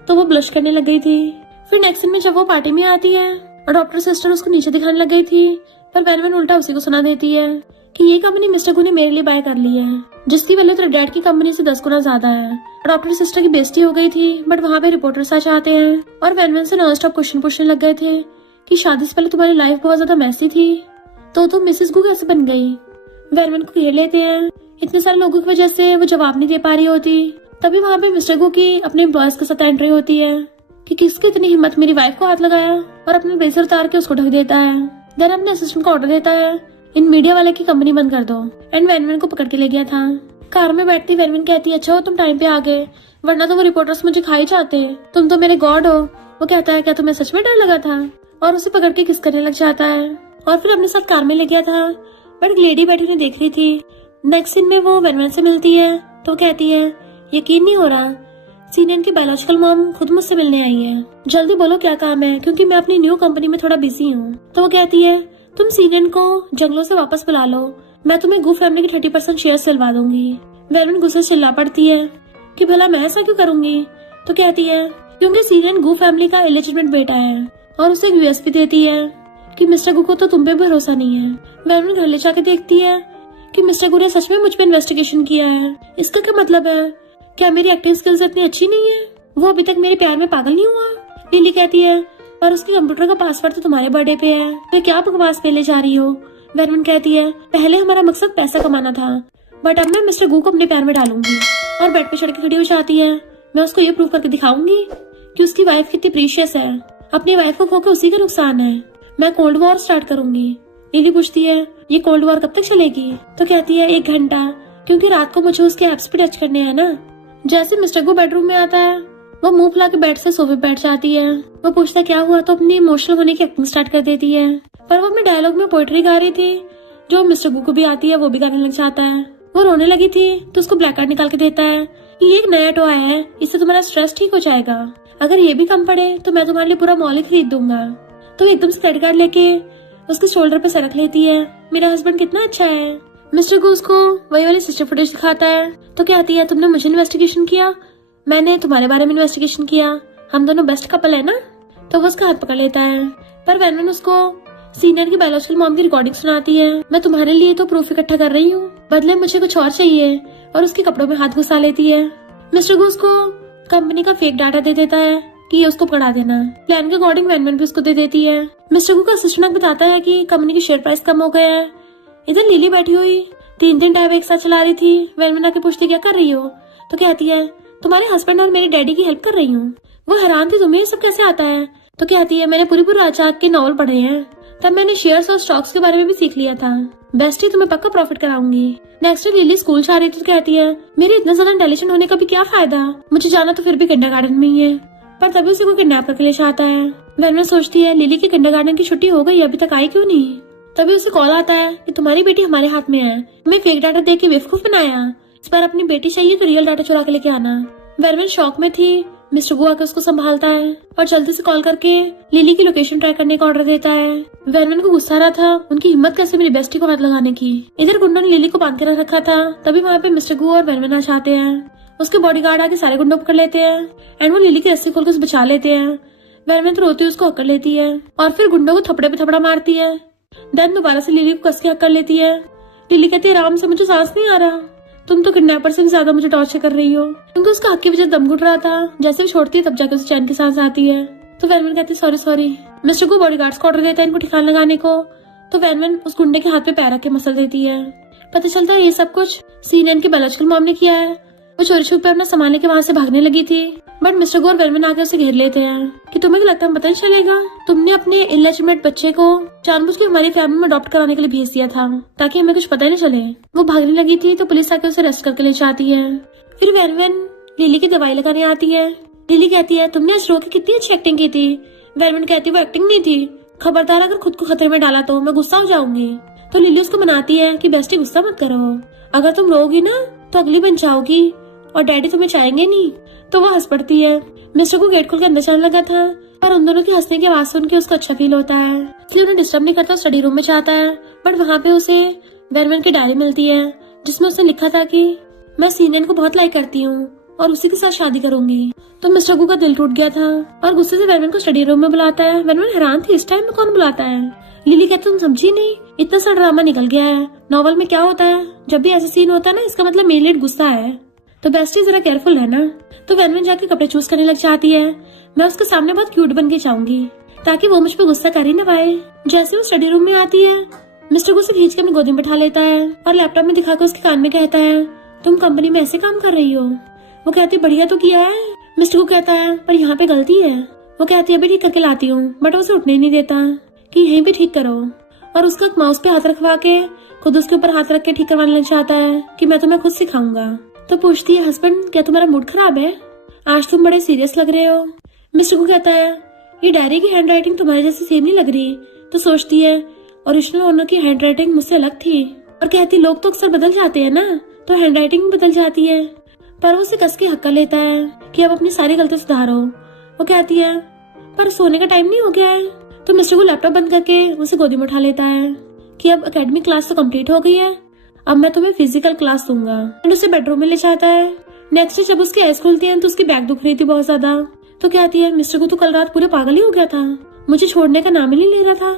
तो वो ब्लश करने लग गई थी। फिर नेक्स्ट में जब वो पार्टी में आती है और डॉक्टर सिस्टर उसको नीचे दिखाने लग गई थी, पर वैन उल्टा उसी को सुना देती है कि ये कंपनी मिस्टर गु ने मेरे लिए बाय कर ली है, जिसकी वैल्यू तेरे डैड की कंपनी से 10 गुना ज्यादा है। डॉक्टर सिस्टर की बेइज्जती हो गई थी, बट वहाँ पे रिपोर्टर्स आ जाते हैं और वैन से नॉन स्टॉप क्वेश्चन पूछने लग गए थे कि शादी से पहले तुम्हारी लाइफ बहुत ज्यादा मैसी थी तो तुम मिसेस गु कैसे बन गई। वैन को घेर लेते हैं। इतने सारे लोगों की वजह से वो जवाब नहीं दे पा रही होती। तभी वहाँ पे मिस्टर गु की अपने एम्प्लॉयज के साथ एंट्री होती है कि किसकी इतनी हिम्मत मेरी वाइफ को हाथ लगाया, और अपने ब्लेजर उतार के उसको ढक देता है। देन अपने असिस्टेंट को ऑर्डर देता है, इन मीडिया वाले की कंपनी बंद कर दो। एंड वैन को पकड़ के ले गया था। कार में बैठती वैन कहती है, अच्छा हो तुम टाइम पे आ गए, वरना तो वो रिपोर्टर्स मुझे खा ही जाते, तुम तो मेरे गॉड हो। वो कहता है, क्या तुम्हें सच में डर लगा था, और उसे पकड़ के किस करने लग जाता है और फिर अपने साथ कार में ले गया था। बट लेडी बैठी उन्हें देख रही थी। नेक्स्ट सीन में वो वैन से मिलती है तो कहती है, यकीन नहीं हो रहा, सीनियन की बायोलॉजिकल मॉम खुद मुझसे मिलने आई है, जल्दी बोलो क्या काम है क्योंकि मैं अपनी न्यू कंपनी में थोड़ा बिजी हूँ। तो वो कहती है, तुम सीनियन को जंगलों से वापस बुला लो, मैं तुम्हें गू फैमिली की 30% शेयर दिलवा दूंगी। वैन गुस्से से चिल्ला पड़ती है कि भला मैं ऐसा क्यों करूंगी। तो कहती है, क्योंकि सीनियन गू फैमिली का इलिजिटिमेट बेटा है, और उसे एक यूएस भी देती है कि मिस्टर गु को तो तुम पे भरोसा नहीं है। वैन घर ले जाके देखती है कि मिस्टर गु ने सच में मुझ पे इन्वेस्टिगेशन किया है। इसका क्या मतलब है, क्या मेरी एक्टिंग स्किल्स इतनी अच्छी नहीं है, वो अभी तक मेरे प्यार में पागल नहीं हुआ। लिली कहती है, पर उसके कंप्यूटर का पासवर्ड तो तुम्हारे बर्थडे पे है, तो क्या बकवास पे ले जा रही हो। वैन कहती है, पहले हमारा मकसद पैसा कमाना था, बट अब मैं मिस्टर गु को अपने प्यार में डालूंगी। और बेड पे चढ़ के खड़ी हो जाती है, मैं उसको ये प्रूव करके दिखाऊंगी कि उसकी वाइफ कितनी प्रीशियस है, अपनी वाइफ को खोकर उसी का नुकसान है, मैं कोल्ड वॉर स्टार्ट करूंगी। लिली पूछती है ये कोल्ड वॉर कब तक चलेगी? तो कहती है 1 घंटा, क्योंकि रात को मुझे उसके एप्स पे टच करने हैं ना। जैसे मिस्टर गो बेडरूम में आता है वो मुंह फुला के बेड से सोफे बैठ जाती है। वो पूछता है क्या हुआ, तो अपनी इमोशनल होने की एक्टिंग स्टार्ट कर देती है। पर वो अपने डायलॉग में पोएट्री गा रही थी जो मिस्टर गो को भी आती है, वो भी गाने लग जाता है। वो रोने लगी थी तो उसको ब्लैक कार्ड निकाल के देता है कि ये एक नया टॉय है, इससे तुम्हारा स्ट्रेस ठीक हो जाएगा। अगर ये भी कम पड़े तो मैं तुम्हारे लिए पूरा मॉल ही खरीद दूंगा। तो एकदम से क्रेडिट कार्ड लेके उसके शोल्डर पे सरक लेती है। मेरा हस्बैंड कितना अच्छा है। मिस्टर गो उसको वही वाली सिस्टर फुटेज दिखाता है। तो कहती है तुमने मुझे इन्वेस्टिगेशन किया, मैंने तुम्हारे बारे में इन्वेस्टिगेशन किया, हम दोनों बेस्ट कपल है ना। तो वो उसका हाथ पकड़ लेता है। पर वैनवन उसको सीनियर की बायोलॉजिकल मॉम की रिकॉर्डिंग सुनाती है। मैं तुम्हारे लिए तो प्रूफ इकट्ठा कर रही हूँ, बदले मुझे कुछ और चाहिए, और उसके कपड़ों में हाथ घुसा लेती है। मिस्टर गो उसको कंपनी का फेक डाटा दे देता है कि ये उसको पकड़ा देना। प्लान के अकॉर्डिंग वैनवन भी उसको दे देती है। मिस्टर गो का असिस्टेंट बताता है कि कंपनी की शेयर प्राइस कम हो गया है। इधर लिली बैठी हुई 3 टैब एक साथ चला रही थी। वैनवन आके पूछती क्या कर रही हो? तो कहती है तुम्हारे हस्बैंड और मेरे डैडी की हेल्प कर रही हूँ। वो हैरान थी तुम्हें ये सब कैसे आता है? तो कहती है मैंने पूरी राजाक के नॉवल पढ़े हैं, तब मैंने शेयर्स और स्टॉक्स के बारे में भी सीख लिया था। बेस्टी तुम्हें पक्का प्रॉफिट कराऊंगी। नेक्स्ट डे लिली स्कूल जा रही थी तो कहती है मेरे इतना ज्यादा इंटेलिजेंट होने का भी क्या फायदा, मुझे जाना तो फिर भी किंडरगार्टन में ही है। पर तभी उसे कोई किडनैप करके ले जाता है। वैनवन सोचती है लिली की किंडरगार्टन की छुट्टी हो गई, अभी तक आई क्यों नहीं। तभी उसे कॉल आता है कि तुम्हारी बेटी हमारे हाथ में है, हमें फेक डाटा देख के बेवकूफ बनाया, इस बार अपनी बेटी चाहिए तो रियल डाटा चुरा के लेके आना। वैनवन शॉक में थी। मिस्टर गो आकर उसको संभालता है और जल्दी से कॉल करके लिली की लोकेशन ट्रैक करने का ऑर्डर देता है। वैनवन को गुस्सा आ रहा था उनकी हिम्मत कैसे मेरी बेस्टी को हाथ लगाने की। इधर गुंडों ने लिली को बांध कर रखा था। तभी वहाँ पे मिस्टर गो और वैनवन आ जाते हैं। उसके बॉडीगार्ड आके सारे गुंडों पकड़ लेते हैं एंड वो लिली की रस्सी खोल कर उसे बचा लेते हैं। वैनवन तो रोती हुई उसको हक्कर लेती है और फिर गुंडों को थपड़े पे थपड़ा मारती है। देन दोबारा से लिली को कस के हक्कर लेती है। लिली कहती है आराम से, मुझे सांस नहीं आ रहा, तुम तो किडनैपर से भी ज्यादा मुझे टॉर्चर कर रही हो। क्योंकि उसका हक की वजह दम घुट रहा था, जैसे वो छोड़ती है तब जाकर उसे चैन की सांस आती है। तो वैनवन कहती है सॉरी। मिस्टर को बॉडीगार्ड्स को ऑर्डर देता है इनको ठिकाना लगाने को। तो वैनवन उस गुंडे के हाथ पे पैर रख के मसल देती है। पता चलता है ये सब कुछ सीनियर के बायोलॉजिकल मॉम ने किया है। वो चोरी छुप पे अपना सामान लेके वहाँ से भागने लगी थी, बट मिस्टर गो और वैनवन आके उसे घेर लेते हैं कि तुम्हें क्या लगता है पता नहीं चलेगा, तुमने अपने इलेजिटिमेट बच्चे को जानबूझ के हमारी फैमिली में अडॉप्ट कराने के लिए भेज दिया था ताकि हमें कुछ पता ही नहीं चले। वो भागने लगी थी तो पुलिस आके उसे अरेस्ट करके ले जाती है। फिर वैनवन लिली की दवाई लगाने आती है। लिली कहती है तुमने आज रो की कितनी अच्छी एक्टिंग की थी। वैनवन कहती है वो एक्टिंग नहीं थी, खबरदार अगर खुद को खतरे में डाला तो मैं गुस्सा हो जाऊंगी। तो लिली उसको मनाती है कि बेस्टी गुस्सा मत करो, अगर तुम रोगी ना तो अगली बन जाओगी और डैडी तुम्हें चाहेंगे नहीं। तो वो हंस पड़ती है। मिस्टर को गेट खोल के अंदर जाने लगा था पर उन दोनों की हंसने की आवाज सुन के उसको अच्छा फील होता है, इसलिए उन्हें डिस्टर्ब नहीं करता, स्टडी रूम में जाता है। बट वहाँ पे उसे वैनवन की डायरी मिलती है जिसमें उसने लिखा था कि मैं सीनियर को बहुत लाइक करती हूँ और उसी के साथ शादी करूंगी। तो मिस्टर गो का दिल टूट गया था और गुस्से से वैनवन को स्टडी रूम में बुलाता है। वैनवन हैरान थी इस टाइम में कौन बुलाता है। लिली कहती तुम समझी नहीं, इतना सा ड्रामा निकल गया है। नॉवल में क्या होता है, जब भी ऐसा सीन होता है ना इसका मतलब मेरे लिए गुस्सा है, तो बेस्टी जरा केयरफुल है ना। तो वैनवन जाके कपड़े चूज करने लग जाती है। मैं उसके सामने बहुत क्यूट बन के जाऊंगी ताकि वो मुझ पे गुस्सा कर ही ना पाए। जैसे वो स्टडी रूम में आती है मिस्टर को उसे खींच के अपनी गोदी में बैठा लेता है और लैपटॉप में दिखाकर उसके कान में कहता है तुम कंपनी में ऐसे काम कर रही हो। वो कहती है बढ़िया तो किया है। मिस्टर को कहता है पर यहाँ पे गलती है। वो कहती है अभी ठीक करके लाती हूँ, बट उसे उठने नहीं देता कि यहीं पे ठीक करो और उसका माउस पे हाथ रखवा के खुद उसके ऊपर हाथ रख के ठीक करवाने लग जाता है कि मैं तुम्हें खुद सिखाऊंगा। तो पूछती है हस्बैंड क्या तुम्हारा मूड खराब है, आज तुम बड़े सीरियस लग रहे हो। मिस्टर को कहता है ये डायरी की हैंड राइटिंग तुम्हारे जैसी सेम नहीं लग रही। तो सोचती है ओरिजिनल ओनर की हैंड राइटिंग मुझसे अलग थी और कहती लोग तो अक्सर बदल जाते हैं ना, तो हैंड राइटिंग भी बदल जाती है। पर वो उसे कस के हक्का लेता है कि अब अपनी सारी गलती सुधारो। वो कहती है पर सोने का टाइम नहीं हो गया है। तो मिस्टर को लैपटॉप बंद करके उसे गोदी में उठा लेता है कि अब एकेडमिक क्लास तो कंप्लीट हो गई है, अब मैं तुम्हें फिजिकल क्लास दूंगा। एंड उसे बेडरूम में ले जाता है। नेक्स्ट डे जब उसकी आईज खुलती है तो उसकी बैक दुख रही थी बहुत ज्यादा। तो कहती है मिस्टर को तो कल रात पूरे पागल ही हो गया था, मुझे छोड़ने का नाम ही नहीं ले रहा था।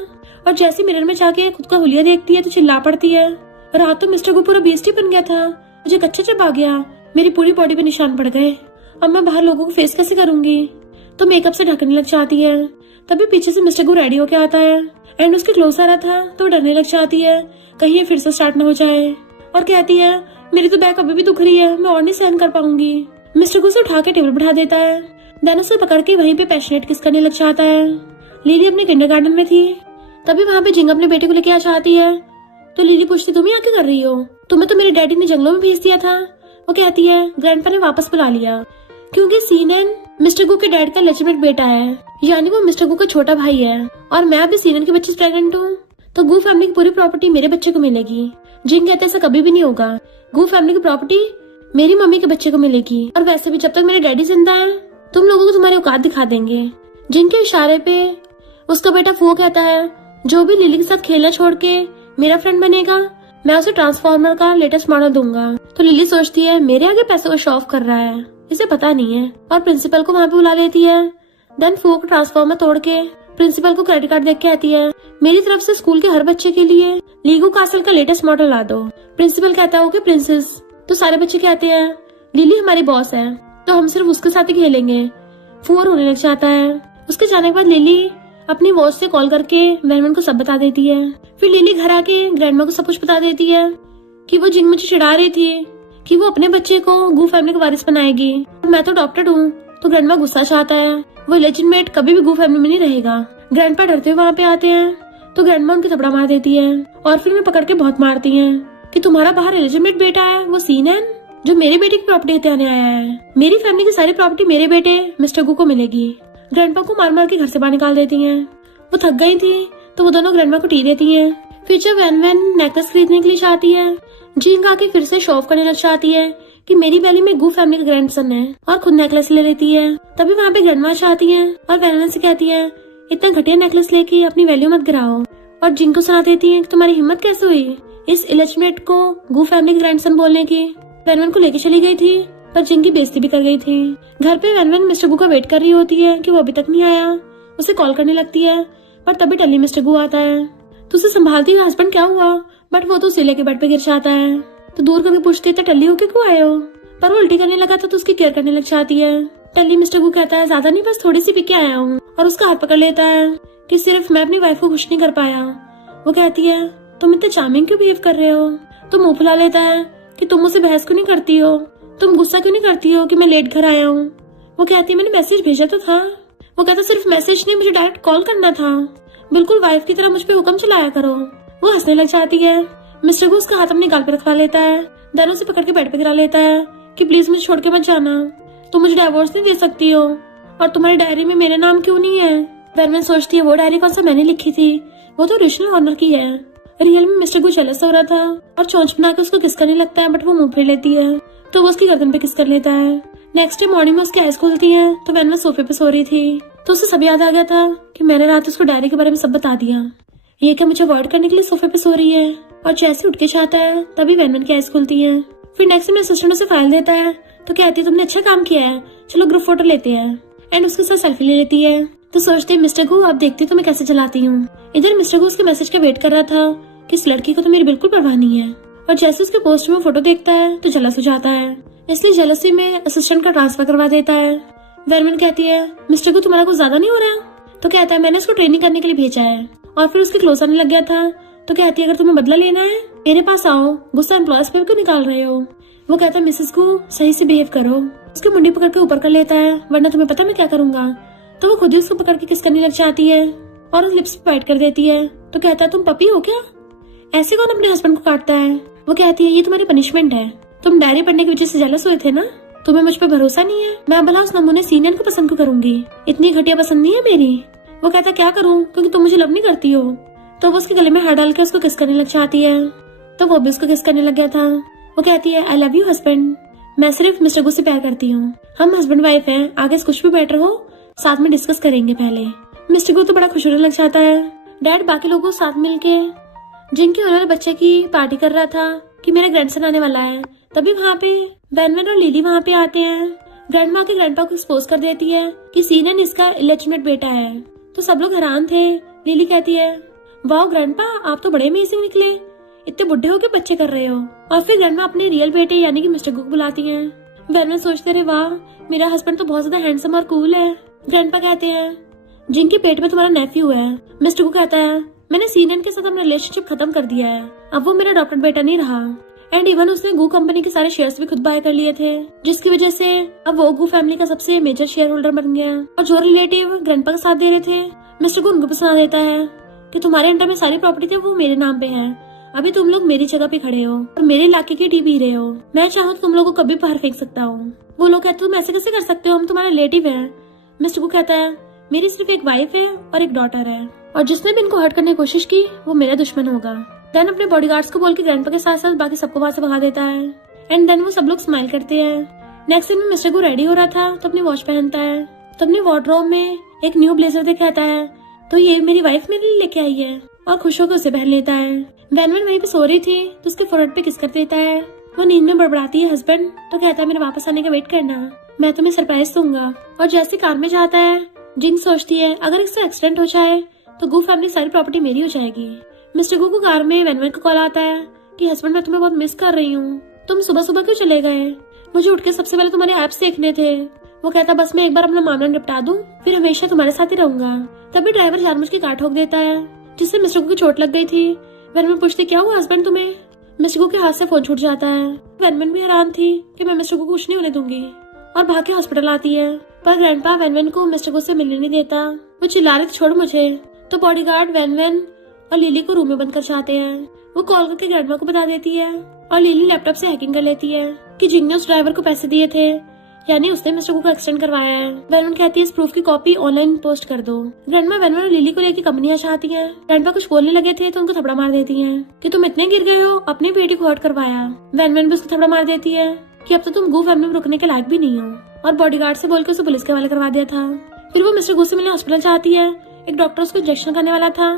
और जैसे मिरर में जाके खुद का हुलिया देखती है तो चिल्ला पड़ती है। रात तो मिस्टर को पूरा बेइज्जती बन गया था, मुझे कच्चा चब आ गया, मेरी पूरी बॉडी पे निशान पड़ गए, अब मैं बाहर लोगों को फेस कैसे करूंगी। तो मेकअप से ढकने लग जाती है। तभी पीछे से मिस्टर को रेडी होके आता है एंड उसके क्लोज आ रहा था तो डरने लग जाती है कहीं ये फिर से स्टार्ट न हो जाए और कहती है मेरी तो बैक अभी भी दुख रही है, मैं और नहीं सहन कर पाऊंगी। मिस्टर को उसे उठा के टेबल बैठा देता है, देन उसे पकड़ के वहीं पे पैशनेट किस करने लग जाता है। लिली अपने किंडरगार्टन में थी तभी वहाँ पे जिंग अपने बेटे को लेके आ जाती है। तो लिली पूछती तुम यहाँ क्या कर रही हो, तुम्हें तो मेरे डैडी ने जंगलों में भेज दिया था। वो कहती है ग्रैंडपा ने वापस बुला लिया क्योंकि सीनन मिस्टर गू के डैड का लेजिटिमेट बेटा है, यानी वो मिस्टर गू का छोटा भाई है और मैं अभी सीनन के बच्चे से प्रेग्नेंट हूँ, तो गू फैमिली की पूरी प्रॉपर्टी मेरे बच्चे को मिलेगी। जिंग कहते ऐसा कभी भी नहीं होगा, गू फैमिली की प्रॉपर्टी मेरी मम्मी के बच्चे को मिलेगी और वैसे भी जब तक मेरे डैडी जिंदा है तुम लोगों को तुम्हारी औकात दिखा देंगे। जिंग के इशारे पे उसका बेटा फू कहता है जो भी लिली के साथ खेलना छोड़ के मेरा फ्रेंड बनेगा मैं उसे ट्रांसफॉर्मर का लेटेस्ट मॉडल दूंगा। तो लिली सोचती है मेरे आगे पैसे को शो ऑफ कर रहा है, इसे पता नहीं है, और प्रिंसिपल को वहाँ पे बुला लेती है। देन फू को ट्रांसफॉर्मर तोड़ के प्रिंसिपल को क्रेडिट कार्ड देख के आती है मेरी तरफ से स्कूल के हर बच्चे के लिए लीगो कासल का लेटेस्ट मॉडल ला दो। प्रिंसिपल कहता है ओके प्रिंसेस। तो सारे बच्चे कहते हैं लिली हमारी बॉस है तो हम सिर्फ उसके साथ ही खेलेंगे। फू रोने लग जाता है। उसके जाने के बाद लिली अपनी वॉच से कॉल करके वैनवन को सब बता देती है। फिर लिली घर आके ग्रैंडमा को सब कुछ बता देती है कि वो जिंग मुझे चिढ़ा रही थी कि वो अपने बच्चे को गू फैमिली का वारिस बनाएगी, मैं तो अडॉप्टेड हूँ। तो ग्रैंडमा गुस्सा चाहता है, वो लेजिटिमेट कभी भी गू फैमिली में नहीं रहेगा। ग्रैंडपा डरते हुए वहाँ पे आते हैं तो ग्रैंडमा उनकी थपड़ा मार देती है और फिर उन्हें पकड़ के बहुत मारती है कि तुम्हारा बाहर लेजिटिमेट बेटा है वो सीनन जो मेरे बेटे की प्रॉपर्टी हत्याने आया है, मेरी फैमिली की सारी प्रॉपर्टी मेरे बेटे मिस्टर गू को मिलेगी। ग्रैंडपा को मार मार के घर से बाहर निकाल देती हैं। वो थक गई थी तो वो दोनों ग्रैंडमा को टी देती हैं। फिर जब वैन नेकलेस खरीदने के लिए जाती है जिंग आके फिर से शो ऑफ करने लग जाती है कि मेरी बेली में गू फैमिली का ग्रैंडसन है और खुद नेकलेस ले लेती है। तभी वहाँ पे ग्रैंडमा आती है और वैन से कहती है इतना घटिया नेकलेस लेके अपनी वैल्यू मत गिराओ, और जिंग को सुना देती है कि तुम्हारी हिम्मत कैसे हुई इस इलेजिटिमेट को गू फैमिली का ग्रैंडसन बोलने की। वैन को लेके चली गई थी पर जिंग की बेइज्जती भी कर गई थी। घर पे वैन मिस्टर गू का वेट कर रही होती है कि वो अभी तक नहीं आया। उसे कॉल करने लगती है पर तभी टली मिस्टर गू आता है तो उसे संभालती है हस्बैंड क्या हुआ, बट वो तो उसे लेके बेड पे गिर जाता है। तो दूर करके पूछती है टल्ली होके क्यों आए हो, पर वो उल्टी करने लगा था तो उसकी केयर करने लग जाती है। टल्ली मिस्टर गू कहता है ज्यादा नहीं बस थोड़ी सी पी के आया हूँ, और उसका हाथ पकड़ लेता है कि सिर्फ मैं अपनी वाइफ को खुश नहीं कर पाया। वो कहती है तुम इतने चार्मिंग क्यों बिहेव कर रहे हो। तो मुंह फुला लेता है कि तुम मुझसे बहस क्यों नहीं करती हो, तुम गुस्सा क्यों नहीं करती हो कि मैं लेट घर आया हूँ। वो कहती है मैंने मैसेज भेजा तो था। वो कहता सिर्फ मैसेज नहीं मुझे डायरेक्ट कॉल करना था, बिल्कुल वाइफ की तरह मुझ पे हुक्म चलाया करो। वो हंसने लग जाती है। मिस्टर गू उसका हाथ अपने गाल पे रखवा लेता है, दोनों से पकड़ के बेड पे गिरा लेता है कि प्लीज मुझे छोड़ के मत जाना, तुम मुझे डाइवोर्स नहीं दे सकती हो, और तुम्हारी डायरी में मेरा नाम क्यों नहीं है। वैन सोचती है वो डायरी कौन सा मैंने लिखी थी, वो तो ओरिजिनल ऑनर की है। रियल में मिस्टर गू जेलस हो रहा था और चोंच बना के उसको किस करने लगता है, बट वो मुंह फेर लेती है तो वो उसकी गर्दन पे किस कर लेता है। नेक्स्ट डे मॉर्निंग में उसकी आईज खुलती है तो वैन सोफे पे सो रही थी तो उसे सब याद आ गया था कि मैंने रात उसको डायरी के बारे में सब बता दिया, ये क्या मुझे अवॉइड करने के लिए सोफे पे सो रही है। और जैसे उठ के चाहता है तभी वैन की आईज खुलती है। फिर नेक्स्ट में असिस्टेंट उसे फाइल देता है तो कहती है तुमने अच्छा काम किया है, चलो ग्रुप फोटो लेते हैं, एंड उसके साथ सेल्फी ले लेती है। तो सोचते है मिस्टर गू आप देखती तो मैं कैसे चलाती हूँ। इधर मिस्टर गू उसके मैसेज का वेट कर रहा था कि इस लड़की को तो मेरी बिल्कुल परवाह नहीं है, और जैसे उसके पोस्ट में फोटो देखता है तो जलस हो जाता है, इसलिए जलसी में असिस्टेंट का ट्रांसफर करवा देता है। वैनमैन कहती है मिस्टर गू तुम्हारा कुछ ज्यादा नहीं हो रहा। तो कहता है मैंने उसको ट्रेनिंग करने के लिए भेजा है, और फिर उसके क्लोज आने लग गया था। तो कहती है अगर तुम्हें बदला लेना है मेरे पास आओ, गुस्सा एम्प्लॉयज पे क्यों निकाल रहे हो। वो कहता है मिसेस गू सही से बिहेव करो। उसकी मुंडी पकड़ के ऊपर कर लेता है वरना तुम्हें पता मैं क्या करूंगा। तो वो खुद ही उसको पकड़ के किस करने लग जाती है और उस लिप्स पे बाइट कर देती है। तो कहता है तुम पपी हो क्या, ऐसे कौन अपने हस्बैंड को काटता है। वो कहती है ये तुम्हारी पनिशमेंट है, तुम डायरी पढ़ने की वजह से जेलस हुए थे ना, तुम्हें मुझ पे भरोसा नहीं है। मैं भला उस नमूने सीनियर को पसंद क्यों करूंगी, इतनी घटिया पसंद नहीं है मेरी। वो कहता क्या करूं क्योंकि तुम मुझे लव नहीं करती हो। तो वो उसके गले में हाथ डाल के उसको किस करने लग जाती है तो वो भी उसको किस करने लग गया था। वो कहती है आई लव यू हस्बैंड, मैं सिर्फ मिस्टर गू से प्यार करती हूँ, हम हस्बैंड वाइफ हैं, आगे कुछ भी बेटर हो साथ में डिस्कस करेंगे पहले। मिस्टर गू तो बड़ा खुश होने लग जाता है। डैड बाकी लोगों के साथ मिलके जिनके उन्होंने बच्चे की पार्टी कर रहा था कि मेरा ग्रैंडसन आने वाला है, तभी वहाँ पे वैनवन और लिली वहाँ पे आते हैं। ग्रैंडमा के ग्रैंडपा को एक्सपोज कर देती है कि सीनन इसका इलेजिटिमेट बेटा है। तो सब लोग हैरान थे। लिली कहती है वाओ ग्रैंडपा आप तो बड़े अमेजिंग निकले, इतने बुढ़े होके बच्चे कर रहे हो। और फिर ग्रैंडमा अपने रियल बेटे यानी कि मिस्टर गू को बुलाती हैं। वैनवन सोचते रहे वाह मेरा हस्बैंड तो बहुत ज्यादा हैंडसम और कूल है। ग्रैंडपा कहते हैं जिनके पेट में तुम्हारा नेफ्यू है। मिस्टर गू कहता है मैंने सीनियन के साथ अपना रिलेशनशिप खत्म कर दिया है, अब वो मेरा अडॉप्टेड बेटा नहीं रहा, एंड इवन उसने गू कंपनी के सारे शेयर्स भी खुद बाय कर लिए थे, जिसकी वजह से अब वो गू फैमिली का सबसे मेजर शेयर होल्डर बन गया। और जो रिलेटिव ग्रैंडपा का साथ दे रहे थे मिस्टर गू उनको पसंद देता है। कि तुम्हारे अंडर में सारी प्रॉपर्टी थे वो मेरे नाम पे है। अभी तुम लोग मेरी जगह पे खड़े हो और मेरे इलाके की टी पी रहे हो। मैं चाहूँ तो तुम लोगों को कभी बाहर फेंक सकता हूँ। वो लोग कहते तुम ऐसे कैसे कर सकते हो, हम तुम्हारे रिलेटिव हैं। मिस्टर को कहता है मेरी सिर्फ एक वाइफ है और एक डॉटर है, और जिसने भी इनको हर्ट करने की कोशिश की वो मेरा दुश्मन होगा। देन अपने बॉडीगार्ड्स को बोल के ग्रैंडपा के साथ साथ बाकी सबको वहां से भगा देता है। एंड देन वो सब लोग स्माइल करते हैं। नेक्स्ट दिन में मिस्टर को रेडी हो रहा था तो अपनी वॉच पहनता है, तो अपनी वार्डरोब में एक न्यू ब्लेजर दिखाता है, तो ये मेरी वाइफ मेरे लिए लेके आई है, और खुश होकर उसे पहन लेता है। वैनवन वहीं पे सो रही थी तो उसके फोrehead पे किस कर देता है। वो नींद में बड़बड़ाती है हस्बैंड, तो कहता है मेरे वापस आने का वेट करना, मैं तुम्हें सरप्राइज दूंगा। और जैसे कार में जाता है जिंग सोचती है अगर इससे एक्सीडेंट हो जाए तो गू फैमिली सारी प्रॉपर्टी मेरी हो जाएगी। मिस्टर गू को कार में वैनवन का कॉल आता है कि हस्बैंड मैं तुम्हें बहुत मिस कर रही हूँ, तुम सुबह सुबह क्यों चले गए, मुझे उठ के सबसे पहले तुम्हारे ऐप्स देखने थे। वो कहता बस मैं एक बार अपना मामला निपटा दूं फिर हमेशा तुम्हारे साथ ही रहूंगा। तभी ड्राइवर जानबूझ के कार ठोक देता है जिससे मिस्टर गू की चोट लग गई थी। वैनवन पूछती क्या हुआ हस्बैंड तुम्हें। मिस्टर गू के हाथ से फोन छूट जाता है। वैनवन भी हैरान थी कि मैं मिस्टर गू को कुछ नहीं होने दूंगी, और भाग के हॉस्पिटल आती है। पर ग्रैंडपा वैनवन को मिस्टर गू से मिलने नहीं देता। वो चिल्ला रहे छोड़ मुझे, तो बॉडीगार्ड वैनवन और लिली को रूम में बंद कर चाहते हैं। वो कॉल करके ग्रैंडमा को बता देती है और लिली लैपटॉप से हैकिंग कर लेती है कि जिंग ने उस ड्राइवर को पैसे दिए थे, यानी उसने मिस्टर गू को एक्सटेंड करवाया है। वैनवन कहती है इस प्रूफ की कॉपी ऑनलाइन पोस्ट कर दो। ग्रैंडमा वैनवन और लिली को लेकर कंपनियां चाहती हैं। ग्रैंडपा कुछ बोलने लगे थे तो उनको थपड़ा मार देती हैं कि तुम इतने गिर गए हो, अपनी बेटी को हर्ट करवाया। वैनवन भी उसको थपड़ा मार देती है कि अब तो तुम गू फैमिली में रुकने के लायक भी नहीं हो, और बॉडीगार्ड से बोल के उसे पुलिस के हवाले करवा दिया था। फिर वो मिस्टर गू से मिलने हॉस्पिटल चाहती है। एक डॉक्टर उसको इंजेक्शन करने वाला था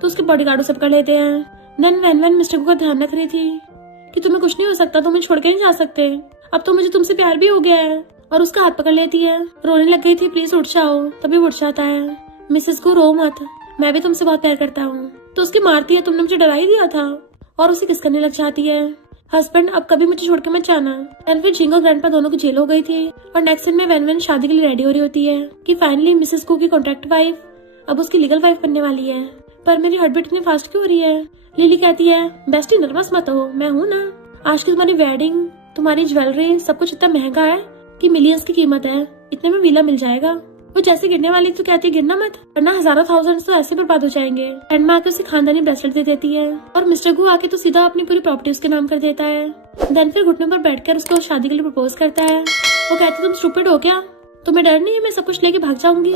तो उसके बॉडीगार्ड उसे पकड़ लेते हैं। देन वैनवन मिस्टर गू का ध्यान रख रही थी कि तुम्हें कुछ नहीं हो सकता, तुम मुझे छोड़ के नहीं जा सकते, अब तो मुझे तुमसे प्यार भी हो गया है, और उसका हाथ पकड़ लेती है। रोने लग गई थी प्लीज उठ जाओ, तभी उठ जाता है। मिसेस को रो मत, मैं भी तुमसे बहुत प्यार करता हूँ। तो उसकी मारती है तुमने मुझे डरा ही दिया था, और उसे किस करने लग जाती है। हस्बैंड अब कभी मुझे छोड़ के मत जाना। एंड फिर जिंग और ग्रैंडपा दोनों की जेल हो गई थी, और नेक्स्ट दिन में वैनवन शादी के लिए रेडी हो रही होती है कि फाइनली मिसेस को की कॉन्ट्रैक्ट वाइफ अब उसकी लीगल वाइफ बनने वाली है। पर मेरी हार्ट बीट इतनी फास्ट क्यों हो रही है। लिली कहती है बेस्टी नर्वस मत हो, मैं हूँ ना। आज की तुम्हारी वेडिंग, तुम्हारी ज्वेलरी, सब कुछ इतना महंगा है कि मिलियंस की कीमत है, इतने में वीला मिल जाएगा। वो जैसे गिरने वाली तो कहती है गिरना मत, वरना हजारों थाउजेंड तो ऐसे बर्बाद हो जाएंगे। एंड में आके उसे खानदानी ब्रेसलेट दे देती है, और मिस्टर गू आके तो सीधा अपनी पूरी प्रॉपर्टी उसके नाम कर देता है। देन फिर घुटने पर बैठकर उसको शादी के लिए प्रपोज करता है। वो कहती तुम स्टूपिड हो क्या, तुम्हें डर नहीं है मैं सब कुछ लेके भाग जाऊंगी।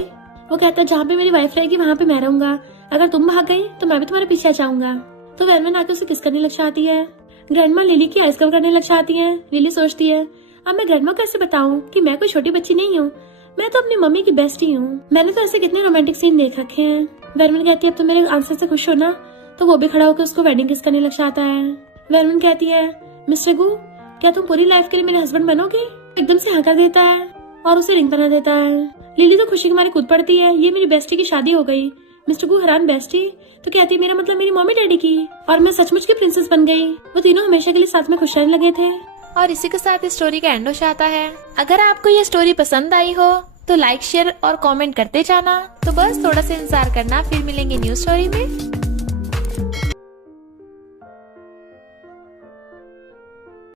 वो कहता है जहाँ पे मेरी वाइफ रहेगी वहाँ पे मैं रहूंगा, अगर तुम भाग गई तो मैं भी तुम्हारे पीछे आ जाऊंगा। तो वैनवन आके उसे किस करने लग जाती है। ग्रैंडमा लिली की आइस कवर करने लग जाती है। लिली सोचती है अब मैं ग्रैंडमा को कैसे बताऊं कि मैं कोई छोटी बच्ची नहीं हूँ, मैं तो अपनी मम्मी की बेस्टी हूँ। मैंने तो ऐसे कितने रोमांटिक सीन देख रखे हैं। वैनवन कहती है अब तो मेरे आंसर से खुश हो ना, तो वो भी खड़ा होकर उसको वेडिंग किस करने लग जाता है। वैनवन कहती है मिस्टर गू क्या तुम पूरी लाइफ के लिए मेरे हस्बैंड बनोगे। एकदम से हाँ कर देता है और उसे रिंग पहना देता है। लिली तो खुशी के मारे कूद पड़ती है, ये मेरी बेस्टी की शादी हो गई। मिस्टर गू हैरान बेस्टी, तो कहती है मेरा मतलब मेरी मम्मी डैडी की, और मैं सचमुच की प्रिंसेस बन गई। वो तीनों हमेशा के लिए साथ में खुश रहने लगे थे। और इसी के साथ इस स्टोरी का एंड हो जाता है। अगर आपको ये स्टोरी पसंद आई हो तो लाइक शेयर और कमेंट करते जाना। तो बस थोड़ा सा इंतजार करना, फिर मिलेंगे न्यू स्टोरी में।